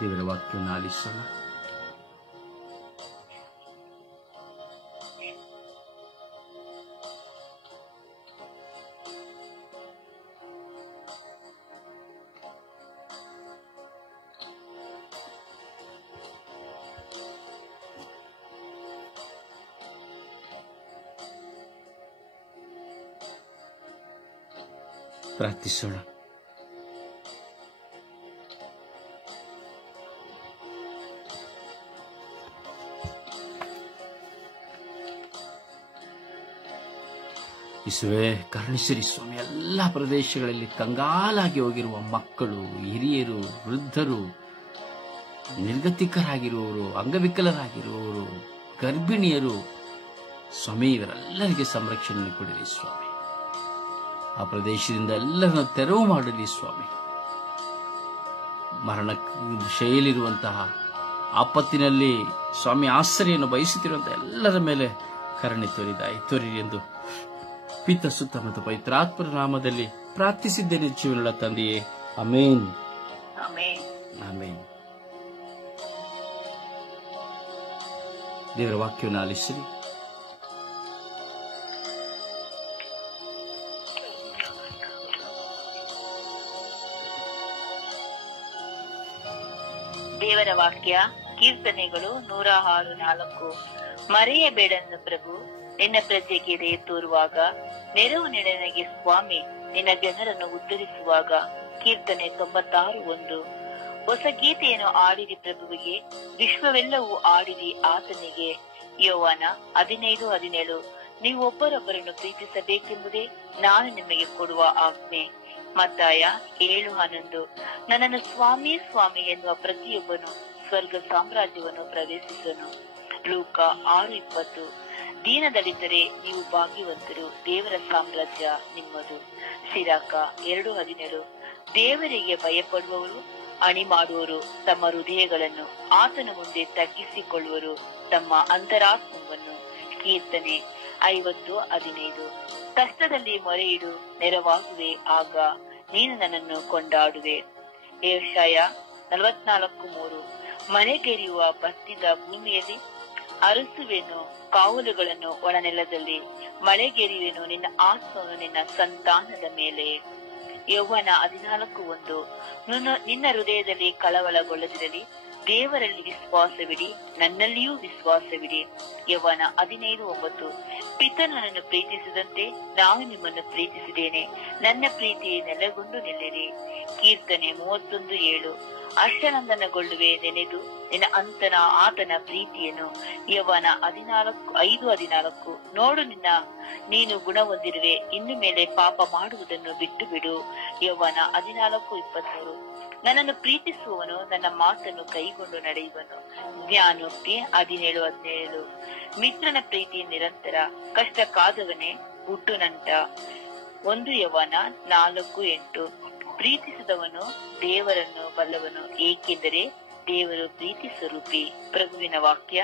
ದೇವರ ವಾಕ್ಯವನ್ನು ಆಲಿಸೋಣ. ಪ್ರಾರ್ಥಿಸೋಣ. ಯೇಸುವೇ, ಕರುಣಿಸಿರಿ ಸ್ವಾಮಿ. ಎಲ್ಲ ಪ್ರದೇಶಗಳಲ್ಲಿ ಕಂಗಾಲಾಗಿ ಹೋಗಿರುವ ಮಕ್ಕಳು, ಹಿರಿಯರು, ವೃದ್ಧರು, ನಿರ್ಗತಿಕರಾಗಿರುವವರು, ಅಂಗವಿಕಲರಾಗಿರುವವರು, ಗರ್ಭಿಣಿಯರು ಸ್ವಾಮಿ, ಇವರೆಲ್ಲರಿಗೆ ಸಂರಕ್ಷಣೆ ಕೊಡಿರಿ ಸ್ವಾಮಿ. ಆ ಪ್ರದೇಶದಿಂದ ಎಲ್ಲರನ್ನು ತೆರವು ಮಾಡಲಿ ಸ್ವಾಮಿ. ಮರಣ ಶೈಲಿರುವಂತಹ ಆಪತ್ತಿನಲ್ಲಿ ಸ್ವಾಮಿ ಆಶ್ರಯನ್ನು ಬಯಸುತ್ತಿರುವಂತಹ ಎಲ್ಲರ ಮೇಲೆ ಕರುಣೆ ತೋರಿರಿ ಎಂದು ಪಿತ ಸುತ್ತ ಮತ್ತು ಪವಿತ್ರಾತ್ಮರ ನಾಮದಲ್ಲಿ ಪ್ರಾರ್ಥಿಸಿದ್ದೇನೆ ಜೀವನದ ತಂದೆಯೇ, ಆಮೆನ್. ಆಮೆನ್. ದೇವರ ವಾಕ್ಯವನ್ನು ಆಲಿಸಿರಿ. ದೇವರ ವಾಕ್ಯ ಕೀರ್ತನೆಗಳು 106:4. ಮರೆಯಬೇಡನ್ನು ಪ್ರಭು, ನಿನ್ನ ಪ್ರಜೆಗೆ ದಯೆ ತೋರುವಾಗ, ನೆರವು ನೀಡನೆಗೆ ಸ್ವಾಮಿ, ನಿನ್ನ ಜನರನ್ನು ಉದ್ಧರಿಸುವಾಗ. ಕೀರ್ತನೆ 96:1. ಹೊಸ ಗೀತೆಯನ್ನು ಆಡಿರಿ ಪ್ರಭುವಿಗೆ, ವಿಶ್ವವೆಲ್ಲವೂ ಆಡಿರಿ ಆತನಿಗೆ. ಯೋವಾನ 15:17. ನೀವು ಒಬ್ಬರೊಬ್ಬರನ್ನು ಪ್ರೀತಿಸಬೇಕೆಂಬುದೇ ನಾನು ನಿಮಗೆ ಕೊಡುವ ಆಜ್ಞೆ. ಮತ್ತಾಯ 7:11. ನನ್ನನ್ನು ಸ್ವಾಮಿ ಸ್ವಾಮಿ ಎನ್ನುವ ಪ್ರತಿಯೊಬ್ಬನು ಸ್ವರ್ಗ ಸಾಮ್ರಾಜ್ಯವನ್ನು ಪ್ರವೇಶಿಸನು. ಲೂಕ 6:20. ದೀನದಲಿತರೆ ನೀವು ಭಾಗ್ಯವಂತರು, ದೇವರ ಸಾಮ್ರಾಜ್ಯ ನಿಮ್ಮದು. ಸಿರಾಕ 2:17. ದೇವರಿಗೆ ಭಯಪಡುವವರು, ಅಣಿ ಮಾಡುವವರು ತಮ್ಮ ಹೃದಯಗಳನ್ನು ಆತನ ಮುಂದೆ ತಗ್ಗಿಸಿಕೊಳ್ಳುವರು, ತಮ್ಮ ಅಂತರಾತ್ಮವನ್ನು. ಕೀರ್ತನೆ 50:15. ಕಷ್ಟದಲ್ಲಿ ಮೊರೆಯಿಡು, ನೆರವಾಗುವೆ, ಆಗ ನೀನು ನನ್ನನ್ನು ಕೊಂಡಾಡುವೆ. ಯೆಶಾಯ 44:3. ಮನೆಗೆರಿಯುವ ಬತ್ತಿದ ಭೂಮಿಯಲ್ಲಿ ಅರಸುವೆನು, ಕಾವಲುಗಳನ್ನು ಒಣನೆಲದಲ್ಲಿ ಮಳೆಗೆರಿಯುವೆನು, ನಿನ್ನ ಆತ್ಮವನ್ನು ನಿನ್ನ ಸಂತಾನದ ಮೇಲೆ. ಯೌವನ 14:1. ನಿನ್ನ ಹೃದಯದಲ್ಲಿ ಕಳವಳಗೊಳ್ಳದಿರಲಿ, ದೇವರಲ್ಲಿ ವಿಶ್ವಾಸವಿಡಿ, ನನ್ನಲ್ಲಿಯೂ ವಿಶ್ವಾಸವಿಡಿ. ಯೌವನ 15:9. ಪಿತ ನನ್ನನ್ನು ಪ್ರೀತಿಸಿದಂತೆ ನಾನು ನಿಮ್ಮನ್ನು ಪ್ರೀತಿಸಿದ್ದೇನೆ, ನನ್ನ ಪ್ರೀತಿ ನೆಲೆಗೊಂಡು ನಿಲ್ಲಿರಿ. ಕೀರ್ತನೆ 31:7. ಅಷ್ಟನಂದನಗೊಳ್ಳುವೆ ನೆನೆದು ನಿನ್ನ ಅಂತನ ಆತನ ಪ್ರೀತಿಯನ್ನು. ಯವನ 14:5-14. ನೋಡು ನೀನು ಗುಣ ಹೊಂದಿರುವೆ, ಇನ್ನು ಮೇಲೆ ಪಾಪ ಮಾಡುವುದನ್ನು ಬಿಟ್ಟು ಬಿಡು. ಯವನ 14:23. ನನ್ನನ್ನು ಪ್ರೀತಿಸುವವನು ನನ್ನ ಮಾತನ್ನು ಕೈಗೊಂಡು ನಡೆಯುವನು. ಜ್ಞಾನೋಕ್ತಿ 17:17. ಮಿತ್ರನ ಪ್ರೀತಿ ನಿರಂತರ, ಕಷ್ಟ ಕಾದವನೇ ಹುಟ್ಟು ನಂಟ. 1 ಯವನ 4:8. ಪ್ರೀತಿಸಿದವನು ದೇವರನ್ನು ಬಲ್ಲವನು, ಏಕೆಂದರೆ ದೇವರು ಪ್ರೀತಿ ಸ್ವರೂಪಿ. ಪ್ರಭುವಿನ ವಾಕ್ಯ.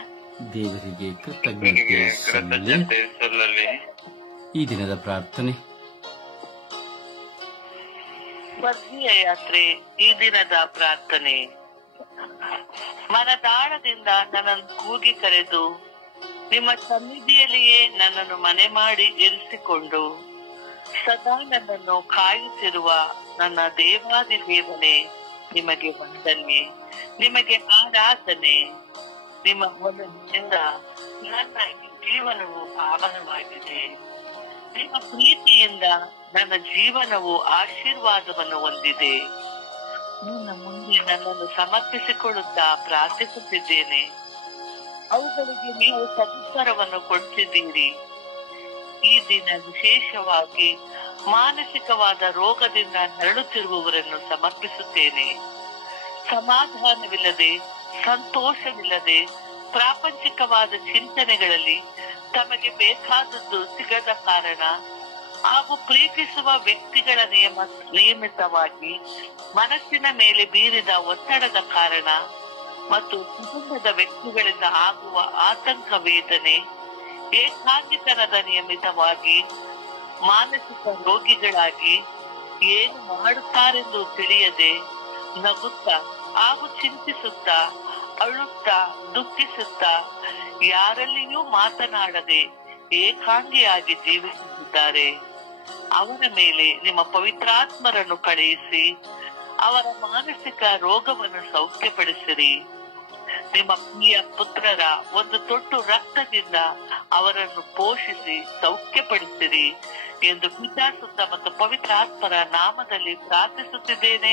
ದೇವರಿಗೆ ಕೃತಜ್ಞತೆ ಸಲ್ಲಲಿ. ಈ ದಿನದ ಪ್ರಾರ್ಥನೆ. ಸ್ವರ್ಗೀಯ ಯಾತ್ರೆ. ಈ ದಿನದ ಪ್ರಾರ್ಥನೆ. ಮನದಾಳದಿಂದ ನನ್ನನ್ನು ಕೂಗಿ ಕರೆದು ನಿಮ್ಮ ಸನ್ನಿಧಿಯಲ್ಲಿಯೇ ನನ್ನನ್ನು ಮನೆ ಮಾಡಿ ಇರಿಸಿಕೊಂಡು ಸದಾ ನನ್ನನ್ನು ಕಾಯುತ್ತಿರುವ ನನ್ನ ದೇವಾದಿದೇವನೇ, ನಿಮಗೆ ವಂದನೆ, ನಿಮಗೆ ಆರಾಧನೆ. ನಿಮ್ಮ ಹೊಲದಿಂದ ನನ್ನ ಜೀವನವು ಪಾವನವಾಗಿದೆ. ನಿಮ್ಮ ಪ್ರೀತಿಯಿಂದ ನನ್ನ ಜೀವನವು ಆಶೀರ್ವಾದವನ್ನು ಹೊಂದಿದೆ. ನನ್ನ ಮುಂದೆ ನನ್ನನ್ನು ಸಮರ್ಪಿಸಿಕೊಳ್ಳುತ್ತಾ ಪ್ರಾರ್ಥಿಸುತ್ತಿದ್ದೇನೆ. ಅವುಗಳಿಗೆ ನೀವು ಸದುತ್ತರವನ್ನು ಕೊಡ್ತಿದ್ದೀರಿ. ಈ ದಿನ ವಿಶೇಷವಾಗಿ ಮಾನಸಿಕವಾದ ರೋಗದಿಂದ ನರಳುತ್ತಿರುವವರನ್ನು ಸಮರ್ಪಿಸುತ್ತೇನೆ. ಸಮಾಧಾನವಿಲ್ಲದೆ, ಸಂತೋಷವಿಲ್ಲದೆ, ಪ್ರಾಪಂಚಿಕವಾದ ಚಿಂತನೆಗಳಲ್ಲಿ ತಮಗೆ ಬೇಕಾದದ್ದು ಸಿಗದ ಕಾರಣ ಹಾಗೂ ಪ್ರೀತಿಸುವ ವ್ಯಕ್ತಿಗಳ ನಿಯಮಿತವಾಗಿ ಮನಸ್ಸಿನ ಮೇಲೆ ಬೀರಿದ ಒತ್ತಡದ ಕಾರಣ ಮತ್ತು ಕುಟುಂಬದ ವ್ಯಕ್ತಿಗಳಿಂದ ಆಗುವ ಆತಂಕ, ವೇದನೆ, ಏಕಾಂಗಿತನದ ನಿಯಮಿತವಾಗಿ ಮಾನಸಿಕ ರೋಗಿಗಳಾಗಿ ಏನು ಮಾಡುತ್ತಾರೆಂದು ತಿಳಿಯದೆ ನಗುತ್ತಾ ಹಾಗೂ ಚಿಂತಿಸುತ್ತಾ, ಅಳುತ್ತಾ, ದುಃಖಿಸುತ್ತಾ, ಯಾರಲ್ಲಿಯೂ ಮಾತನಾಡದೆ ಏಕಾಂಗಿಯಾಗಿ ಜೀವಿಸುತ್ತಿದ್ದಾರೆ. ಅವರ ಮೇಲೆ ನಿಮ್ಮ ಪವಿತ್ರಾತ್ಮರನ್ನು ಕಳುಹಿಸಿ ಅವರ ಮಾನಸಿಕ ರೋಗವನ್ನು ಸೌಖ್ಯಪಡಿಸಿರಿ. ನಿಮ್ಮ ಪ್ರಿಯ ಪುತ್ರರ ಒಂದು ತೊಟ್ಟು ರಕ್ತದಿಂದ ಅವರನ್ನು ಪೋಷಿಸಿ ಸೌಖ್ಯಪಡಿಸಿರಿ ಎಂದು ಪಿತಾಸುತ್ತ ಮತ್ತು ಪವಿತ್ರ ಆತ್ಮರ ನಾಮದಲ್ಲಿ ಪ್ರಾರ್ಥಿಸುತ್ತಿದ್ದೇನೆ.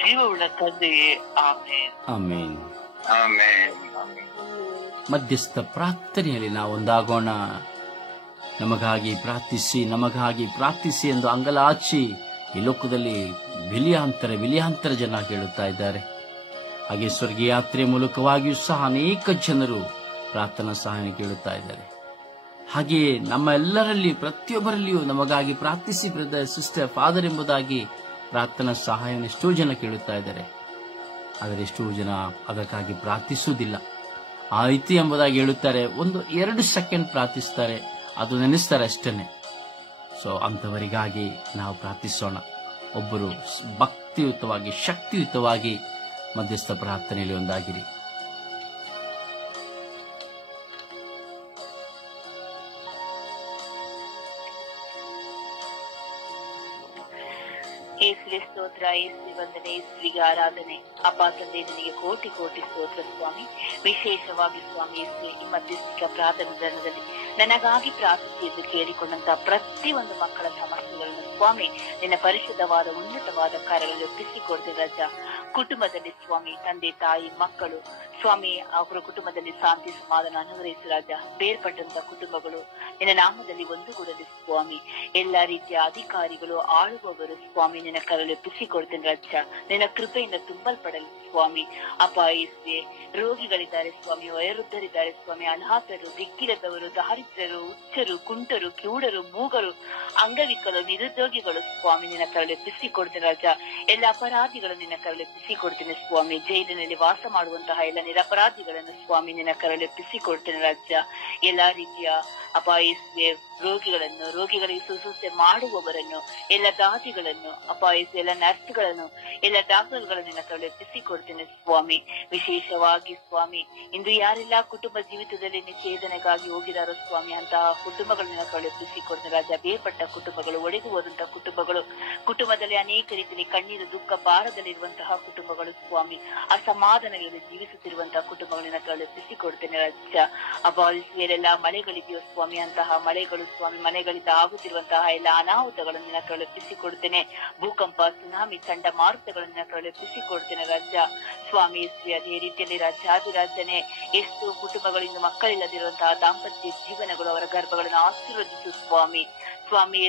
ಜೀವವುಳ್ಳ ತಂದೆಯೇ, ಆಮೇನ್. ಆಮೇನ್. ಆಮೇನ್. ಮಧ್ಯಸ್ಥ ಪ್ರಾರ್ಥನೆಯಲ್ಲಿ ನಾವು ಒಂದಾಗೋಣ. ನಮಗಾಗಿ ಪ್ರಾರ್ಥಿಸಿ ಎಂದು ಅಂಗಲಾಚಿ ಈ ಲೋಕದಲ್ಲಿ ವಿಲಿಯಾಂತರ ಜನ ಕೇಳುತ್ತಾ ಇದ್ದಾರೆ. ಹಾಗೆ ಸ್ವರ್ಗೀಯ ಯಾತ್ರೆ ಮೂಲಕವಾಗಿಯೂ ಸಹ ಅನೇಕ ಜನರು ಪ್ರಾರ್ಥನಾ ಸಹಾಯ ಕೇಳುತ್ತಾ ಇದ್ದಾರೆ. ಹಾಗೆಯೇ ನಮ್ಮ ಎಲ್ಲರಲ್ಲಿ ಪ್ರತಿಯೊಬ್ಬರಲ್ಲಿಯೂ ನಮಗಾಗಿ ಪ್ರಾರ್ಥಿಸಿ ಬ್ರದರ್, ಸಿಸ್ಟರ್, ಫಾದರ್ ಎಂಬುದಾಗಿ ಪ್ರಾರ್ಥನಾ ಸಹಾಯವನ್ನು ಎಷ್ಟೋ ಜನ ಕೇಳುತ್ತಾ ಇದ್ದಾರೆ. ಆದರೆ ಎಷ್ಟೋ ಜನ ಅದಕ್ಕಾಗಿ ಪ್ರಾರ್ಥಿಸುವುದಿಲ್ಲ. ಆಯ್ತು ಎಂಬುದಾಗಿ ಹೇಳುತ್ತಾರೆ, 1-2 ಸೆಕೆಂಡ್ ಪ್ರಾರ್ಥಿಸ್ತಾರೆ, ಅದು ನೆನೆಸ್ತಾರೆ ಅಷ್ಟೇನೆ. ಸೊ ಅಂತವರಿಗಾಗಿ ನಾವು ಪ್ರಾರ್ಥಿಸೋಣ. ಒಬ್ಬರು ಭಕ್ತಿಯುತವಾಗಿ, ಶಕ್ತಿಯುತವಾಗಿ ಮಧ್ಯಸ್ಥ ಪ್ರಾರ್ಥನೆಯಲ್ಲಿ ಒಂದಾಗಿರಿ. ಏಸುವೆ ಸ್ತೋತ್ರ, ಏಸುವೆ ವಂದನೆ, ಏಸುವಿಗೆ ಆರಾಧನೆ. ಅಪ್ಪ ತಂದೆ, ನಿನಗೆ ಕೋಟಿ ಕೋಟಿ ಸ್ತೋತ್ರ ಸ್ವಾಮಿ. ವಿಶೇಷವಾಗಿ ಸ್ವಾಮಿ ಯೇಸುವೆ, ಈ ಮಧ್ಯಸ್ಥಿಕ ಪ್ರಾರ್ಥನಾ ದಿನದಲ್ಲಿ ನನಗಾಗಿ ಪ್ರಾರ್ಥಿಸಿ ಎಂದು ಕೇಳಿಕೊಂಡಂತಹ ಪ್ರತಿಯೊಂದು ಮಕ್ಕಳ ಸಮಸ್ಯೆಗಳನ್ನು ಸ್ವಾಮಿ ನಿನ್ನ ಪರಿಶುದ್ಧವಾದ ಉನ್ನತವಾದ ಕಾರ್ಯಗಳಲ್ಲಿ ಒಪ್ಪಿಸಿಕೊಡ್ತೇವೆ ರಾಜ. ಕುಟುಂಬದಲ್ಲಿ ಸ್ವಾಮಿ ತಂದೆ, ತಾಯಿ, ಮಕ್ಕಳು ಸ್ವಾಮಿ, ಅವರ ಕುಟುಂಬದಲ್ಲಿ ಶಾಂತಿ ಸಮಾಧಾನ ಅನುಗ್ರಹಿಸು ರಾಜ. ಬೇರ್ಪಟ್ಟಂತಹ ಕುಟುಂಬಗಳು ನಿನ್ನ ನಾಮದಲ್ಲಿ ಒಂದುಗೂಡಲಿ ಸ್ವಾಮಿ. ಎಲ್ಲಾ ರೀತಿಯ ಅಧಿಕಾರಿಗಳು, ಆಳುವವರು ಸ್ವಾಮಿ ನಿನ್ನ ಕರಳು ಒಪ್ಪಿಸಿಕೊಡ್ತೇನೆ ರಾಜ. ನಿನ್ನ ಕೃಪೆಯಿಂದ ತುಂಬಲ್ಪಡಲಿ ಸ್ವಾಮಿ. ಅಪಾಯಿಸುವೆ ರೋಗಿಗಳಿದ್ದಾರೆ ಸ್ವಾಮಿ, ವಯೋವೃದ್ಧರಿದ್ದಾರೆ ಸ್ವಾಮಿ, ಅನಾಥರು, ದಿಕ್ಕಿಲ್ಲದವರು, ದಾರಿದ್ರ್ಯರು, ಹುಚ್ಚರು, ಕುಂಟರು, ಕಿವುಡರು, ಮೂಗರು, ಅಂಗವಿಕಲು, ನಿರುದ್ಯೋಗಿಗಳು ಸ್ವಾಮಿ ನಿನ್ನ ಕರಳು ಒಪ್ಪಿಸಿಕೊಡ್ತೇನೆ ರಾಜ. ಎಲ್ಲ ಅಪರಾಧಿಗಳು ನಿನ್ನ ಕರಳು ಒಪ್ಪಿಸಿಕೊಡ್ತೇನೆ ಸ್ವಾಮಿ. ಜೈಲಿನಲ್ಲಿ ವಾಸ ಮಾಡುವಂತಹ ಎಲ್ಲ ನಿರಪರಾಧಿಗಳನ್ನು ಸ್ವಾಮಿ ನಿನ್ನ ಕರಳು ಒಪ್ಪಿಸಿಕೊಡ್ತೇನೆ ರಾಜ. ಎಲ್ಲಾ ರೀತಿಯ ಅಪಾಯಿಸುವೆ ರೋಗಿಗಳಿಗೆ ಶುಶ್ರೂಷೆ ಮಾಡುವವರನ್ನು, ಎಲ್ಲ ದಾದಿಗಳನ್ನು, ಅಪಾಯಿಸುವ ಎಲ್ಲ ನರ್ಸ್ಗಳನ್ನು, ಎಲ್ಲ ಡಾಕ್ಟರ್ಗಳನ್ನು ನಿನ್ನ ಕರಳು ಒಪ್ಪಿಸಿಕೊಡ್ತೇನೆ ಸ್ವಾಮಿ. ವಿಶೇಷವಾಗಿ ಸ್ವಾಮಿ, ಇಂದು ಯಾರೆಲ್ಲ ಕುಟುಂಬ ಜೀವಿತದಲ್ಲಿ ನಿಷೇಧನೆಗಾಗಿ ಹೋಗಿದಾರೋ ಸ್ವಾಮಿ, ಅಂತಹ ಕುಟುಂಬಗಳನ್ನ ಕಳುಹಿಸಿಕೊಡ್ತೇನೆ ರಾಜ. ಬೇರ್ಪಟ್ಟ ಕುಟುಂಬಗಳು, ಒಡೆದು ಹೋದಂತಹ ಕುಟುಂಬಗಳು, ಕುಟುಂಬದಲ್ಲಿ ಅನೇಕ ರೀತಿಯಲ್ಲಿ ಕಣ್ಣೀರು, ದುಃಖ, ಭಾರದಲ್ಲಿರುವಂತಹ ಕುಟುಂಬಗಳು ಸ್ವಾಮಿ, ಅಸಮಾಧಾನಗಳಲ್ಲಿ ಜೀವಿಸುತ್ತಿರುವ ಇರುವಂತಹ ಕುಟುಂಬಗಳನ್ನ ಕಳುಹಿಸಿಕೊಡ್ತೇನೆ ರಾಜ್ಯ. ಅಪ್ಪ ಎಲ್ಲೆಲ್ಲ ಮಳೆಗಳಿದೆಯೋ ಸ್ವಾಮಿ, ಅಂತಹ ಮಳೆಗಳು ಸ್ವಾಮಿ, ಮನೆಗಳಿಂದ ಆಗುತ್ತಿರುವಂತಹ ಎಲ್ಲ ಅನಾಹುತಗಳನ್ನ ಕಳುಹಿಸಿಕೊಡ್ತೇನೆ. ಭೂಕಂಪ, ಸುನಾಮಿ, ಚಂಡಮಾರುತಗಳನ್ನ ಕಳುಹಿಸಿಕೊಡ್ತೇನೆ ರಾಜ್ಯ. ಸ್ವಾಮಿ ಅದೇ ರೀತಿಯಲ್ಲಿ ರಾಜ್ಯಾಧಿರಾಜನೇ ಎಷ್ಟು ಕುಟುಂಬಗಳಿಂದ ಮಕ್ಕಳಿಲ್ಲದಿರುವಂತಹ ದಾಂಪತ್ಯ ಜೀವನಗಳು, ಅವರ ಗರ್ಭಗಳನ್ನು ಆಶೀರ್ವದಿಸು ಸ್ವಾಮಿ. ಸ್ವಾಮಿ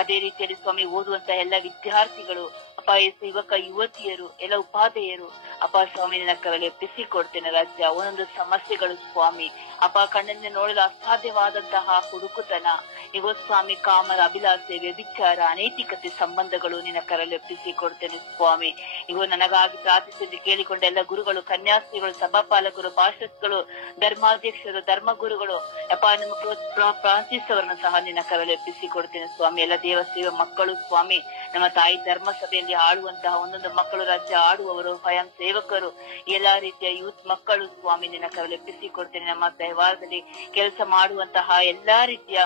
ಅದೇ ರೀತಿಯಲ್ಲಿ ಸ್ವಾಮಿ ಓದುವಂತಹ ಎಲ್ಲ ವಿದ್ಯಾರ್ಥಿಗಳು ಅಪ್ಪ ಯುವಕ ಯುವತಿಯರು ಎಲ್ಲ ಉಪಾಧ್ಯಾಯರು ಅಪ್ಪ ಸ್ವಾಮಿ ನಿನ್ನ ಕರಳಿ ಒಪ್ಪಿಸಿಕೊಡ್ತೇನೆ ರಾಜ್ಯ. ಒಂದೊಂದು ಸಮಸ್ಯೆಗಳು ಸ್ವಾಮಿ ಅಪ್ಪ ಕಣ್ಣಿಂದ ನೋಡಲು ಅಸಾಧ್ಯವಾದಂತಹ ಹುಡುಕುತನ, ಈಗ ಸ್ವಾಮಿ ಕಾಮರ ಅಭಿಲಾಷೆ, ವ್ಯಭಿಚಾರ, ಅನೈತಿಕತೆ ಸಂಬಂಧಗಳು ನಿನ್ನ ಕರಳಿ ಒಪ್ಪಿಸಿಕೊಡ್ತೇನೆ ಸ್ವಾಮಿ. ಈಗ ನನಗಾಗಿ ಪ್ರಾರ್ಥಿಸಿ ಕೇಳಿಕೊಂಡ ಎಲ್ಲ ಗುರುಗಳು, ಕನ್ಯಾಸ್ತ್ರೀಗಳು, ಸಭಾಪಾಲಕರು, ಪಾರ್ಷದ್ಗಳು, ಧರ್ಮಾಧ್ಯಕ್ಷರು, ಧರ್ಮಗುರುಗಳು ಅಪ್ಪ ನಮ್ಮ ಪ್ರಾರ್ಥಿಸವರನ್ನು ಸಹ ನಿನ್ನ ಕರಳಿ ಒಪ್ಪಿಸಿಕೊಡ್ತೇನೆ ಸ್ವಾಮಿ. ಎಲ್ಲ ದೇವ ಸೇವೆ ಮಕ್ಕಳು ಸ್ವಾಮಿ, ನಮ್ಮ ತಾಯಿ ಧರ್ಮ ಸಭೆಯಲ್ಲಿ ಆಡುವಂತಹ ಒಂದೊಂದು ಮಕ್ಕಳು ರಾಜ್ಯ ಆಡುವವರು, ಸ್ವಯಂ ಸೇವಕರು, ಎಲ್ಲಾ ರೀತಿಯ ಯೂತ್ ಮಕ್ಕಳು ಸ್ವಾಮಿ ನಿನ್ನ ಕರಳಿ ಒಪ್ಪಿಸಿಕೊಡ್ತೇನೆ. ನಮ್ಮ ದೇವಾಲಯದಲ್ಲಿ ಕೆಲಸ ಮಾಡುವಂತಹ ಎಲ್ಲಾ ರೀತಿಯ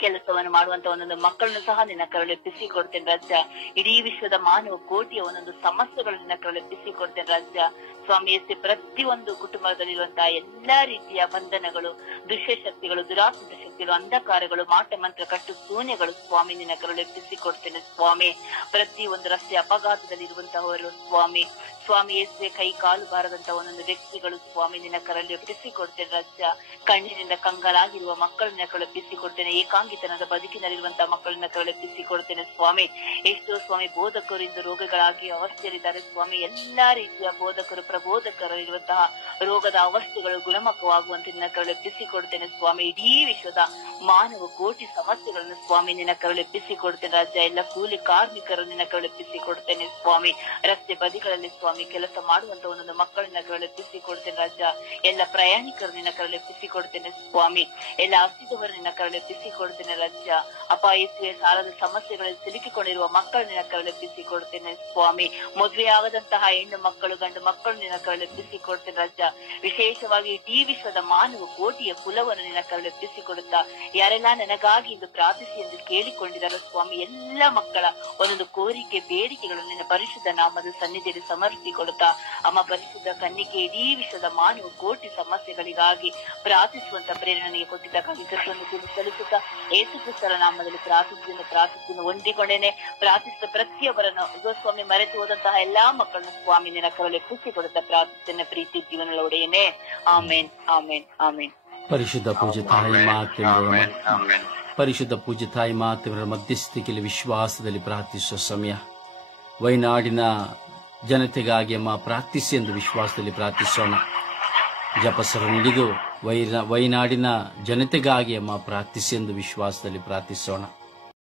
ಕೆಲಸವನ್ನು ಮಾಡುವಂತ ಒಂದೊಂದು ಮಕ್ಕಳನ್ನು ಸಹ ನಿನ್ನ ಕರಳಿ ಒಪ್ಪಿಸಿಕೊಡ್ತೇನೆ ರಾಜ್ಯ. ಇಡೀ ವಿಶ್ವದ ಮಾನವ ಕೋಟಿಯ ಒಂದೊಂದು ಸಮಸ್ಯೆಗಳು ನಿನ್ನ ಕರಳಿ ಒಪ್ಪಿಸಿಕೊಡ್ತೇನೆ ರಾಜ್ಯ. ಸ್ವಾಮಿ ಪ್ರತಿಯೊಂದು ಕುಟುಂಬದಲ್ಲಿರುವಂತಹ ಎಲ್ಲಾ ರೀತಿಯ ಬಂಧನಗಳು, ದುಷ್ಟಶಕ್ತಿಗಳು, ದುರಾತ್ಮಕ ಶಕ್ತಿಗಳು, ಅಂಧಕಾರಗಳು, ಮಾಟ ಮಂತ್ರ, ಕಟ್ಟು ಶೂನ್ಯಗಳು ಸ್ವಾಮಿ ನಿನ್ನ ಕರಳಿ ಒಪ್ಪಿಸಿಕೊಡ್ತೇನೆ ಸ್ವಾಮಿ. ಪ್ರತಿಯೊಂದು ರಸ್ತೆ ಅಪಘಾತದಲ್ಲಿ ಇರುವಂತಹವರು ಸ್ವಾಮಿ, ಸ್ವಾಮಿ ಕೈ ಕಾಲು ಬಾರದಂತಹ ಒಂದೊಂದು ವ್ಯಕ್ತಿಗಳು ಸ್ವಾಮಿ ನಿನ್ನ ಕರಳಿ ಒಪ್ಪಿಸಿಕೊಡ್ತೇನೆ ರಾಜ್ಯ. ಕಣ್ಣಿನಿಂದ ಕಂಗಾಲಾಗಿರುವ ಮಕ್ಕಳನ್ನ ಕಳುಹಿಸಿಕೊಡ್ತೇನೆ. ಏಕಾಂಗಿತನದ ಬದುಕಿನಲ್ಲಿರುವಂತಹ ಮಕ್ಕಳನ್ನ ಕಳುಹಿಸಿಕೊಡ್ತೇನೆ ಸ್ವಾಮಿ. ಎಷ್ಟೋ ಸ್ವಾಮಿ ಬೋಧಕರು ಇಂದು ರೋಗಗಳಾಗಿ ಅವಸ್ಥೆಯಲ್ಲಿದ್ದಾರೆ ಸ್ವಾಮಿ. ಎಲ್ಲಾ ರೀತಿಯ ಬೋಧಕರು, ಪ್ರಬೋಧಕರಿರುವಂತಹ ರೋಗದ ಅವಸ್ಥೆಗಳು ಗುಣಮುಖವಾಗುವಂತೆ ನಿನ್ನ ಕಳುಹಿಸಿಕೊಡ್ತೇನೆ ಸ್ವಾಮಿ. ಇಡೀ ವಿಶ್ವದ ಮಾನವ ಕೋಟಿ ಸಮಸ್ಯೆಗಳನ್ನು ಸ್ವಾಮಿ ನಿನ್ನ ಕಳುಹಿಸಿಕೊಡ್ತೇನೆ ರಾಜ್ಯ. ಎಲ್ಲ ಕೂಲಿ ಕಾರ್ಮಿಕರು ನಿನ್ನ ಕಳುಹಿಸಿಕೊಡ್ತೇನೆ ಸ್ವಾಮಿ. ರಸ್ತೆ ಬದಿಗಳಲ್ಲಿ ಸ್ವಾಮಿ ಕೆಲಸ ಮಾಡುವಂತ ಒಂದೊಂದು ಮಕ್ಕಳನ್ನ ಕಳುಹಿಸಿಕೊಡ್ತೇನೆ ರಾಜ್ಯ. ಎಲ್ಲ ಪ್ರಯಾಣಿಕರು ನಿನ್ನ ಕಳುಹಿಸಿಕೊಡ್ತೇನೆ ಸ್ವಾಮಿ. ಎಲ್ಲ ಹಸಿದವರು ನಿನ್ನ ಕಳುಹಿಸಿಕೊಡ್ತೇನೆ ರಾಜ್ಯ. ಅಪಾಯ ಸಾಲದ ಸಮಸ್ಯೆಗಳಲ್ಲಿ ಸಿಲುಕಿಕೊಂಡಿರುವ ಮಕ್ಕಳು ನಿನ್ನ ಕಳುಹಿಸಿಕೊಡ್ತೇನೆ ಸ್ವಾಮಿ. ಮದುವೆಯಾಗದಂತಹ ಹೆಣ್ಣು ಮಕ್ಕಳು, ಗಂಡು ಮಕ್ಕಳು ನಿನ್ನ ಕಳುಹಿಸಿಕೊಡ್ತೇನೆ ರಾಜ್ಯ. ವಿಶೇಷವಾಗಿ ಇಡೀ ವಿಶ್ವದ ಮಾನವ ಕೋಟಿಯ ಕುಲವನ್ನು ನಿನ್ನ ಕಳುಹಿಸಿಕೊಡುತ್ತಾ ಯಾರೆಲ್ಲ ನನಗಾಗಿ ಇಂದು ಪ್ರಾರ್ಥಿಸಿ ಎಂದು ಕೇಳಿಕೊಂಡಿದ್ದಾರೆ ಸ್ವಾಮಿ, ಎಲ್ಲ ಮಕ್ಕಳ ಒಂದೊಂದು ಕೋರಿಕೆ, ಬೇಡಿಕೆಗಳನ್ನು ನಿನ್ನ ಪರಿಶುದ್ಧ ನಾಮದ ಸನ್ನಿಧಿಯಲ್ಲಿ ಸಮರ್ಪಿಸಿಕೊಡುತ್ತಾ ಅಮ್ಮ ಪರಿಶುದ್ಧ ಕನ್ನಿಕೆ ಇಡೀ ವಿಶ್ವದ ಮಾನವ ಕೋಟಿ ಸಮಸ್ಯೆಗಳಿಗಾಗಿ ಪ್ರಾರ್ಥಿಸುವಂತ ಪ್ರೇರಣೆಗೆ ಕೊಟ್ಟಿದ್ದಕ್ಕಾಗಿ ಸಲ್ಲಿಸುತ್ತಾ ಯೇಸು ಕ್ರಿಸ್ತರ ನಾಮದಲ್ಲಿ ಪ್ರಾರ್ಥಿಸಿದ ಹೊಂದಿಕೊಂಡೇನೆ. ಪ್ರಾರ್ಥಿಸಿದ ಪ್ರತಿಯೊಬ್ಬರನ್ನು ಸ್ವಾಮಿ ಮರೆತು ಹೋದಂತಹ ಎಲ್ಲಾ ಮಕ್ಕಳನ್ನು ಸ್ವಾಮಿ ನಿನ್ನ ಕರಳಿ ಕೊಡುತ್ತಾ ಪ್ರಾರ್ಥಿಸಿದ ಪ್ರೀತಿ ಜೀವನ ಒಡೆಯನೆ. ಆಮೇನ್, ಆಮೇನ್, ಆಮೇನ್. ಪರಿಶುದ್ಧ ಪೂಜ್ಯ ತಾಯಿ ಮಾತೆಯವರ ಪರಿಶುದ್ಧ ಪೂಜ್ಯ ತಾಯಿ ಮಾತೆಯವರ ಮಧ್ಯಸ್ಥಿಕೆಯಲ್ಲಿ ವಿಶ್ವಾಸದಲ್ಲಿ ಪ್ರಾರ್ಥಿಸುವ ಸಮಯ. ವೈನಾಡಿನ ಜನತೆಗಾಗಿ ಅಮ್ಮ ಪ್ರಾರ್ಥಿಸಿ ಎಂದು ವಿಶ್ವಾಸದಲ್ಲಿ ಪ್ರಾರ್ಥಿಸೋಣ. ಜಪಸರ ಹಿಡಿದು ವೈನಾಡಿನ ಜನತೆಗಾಗಿ ಅಮ್ಮ ಪ್ರಾರ್ಥಿಸಿ ಎಂದು ವಿಶ್ವಾಸದಲ್ಲಿ ಪ್ರಾರ್ಥಿಸೋಣ.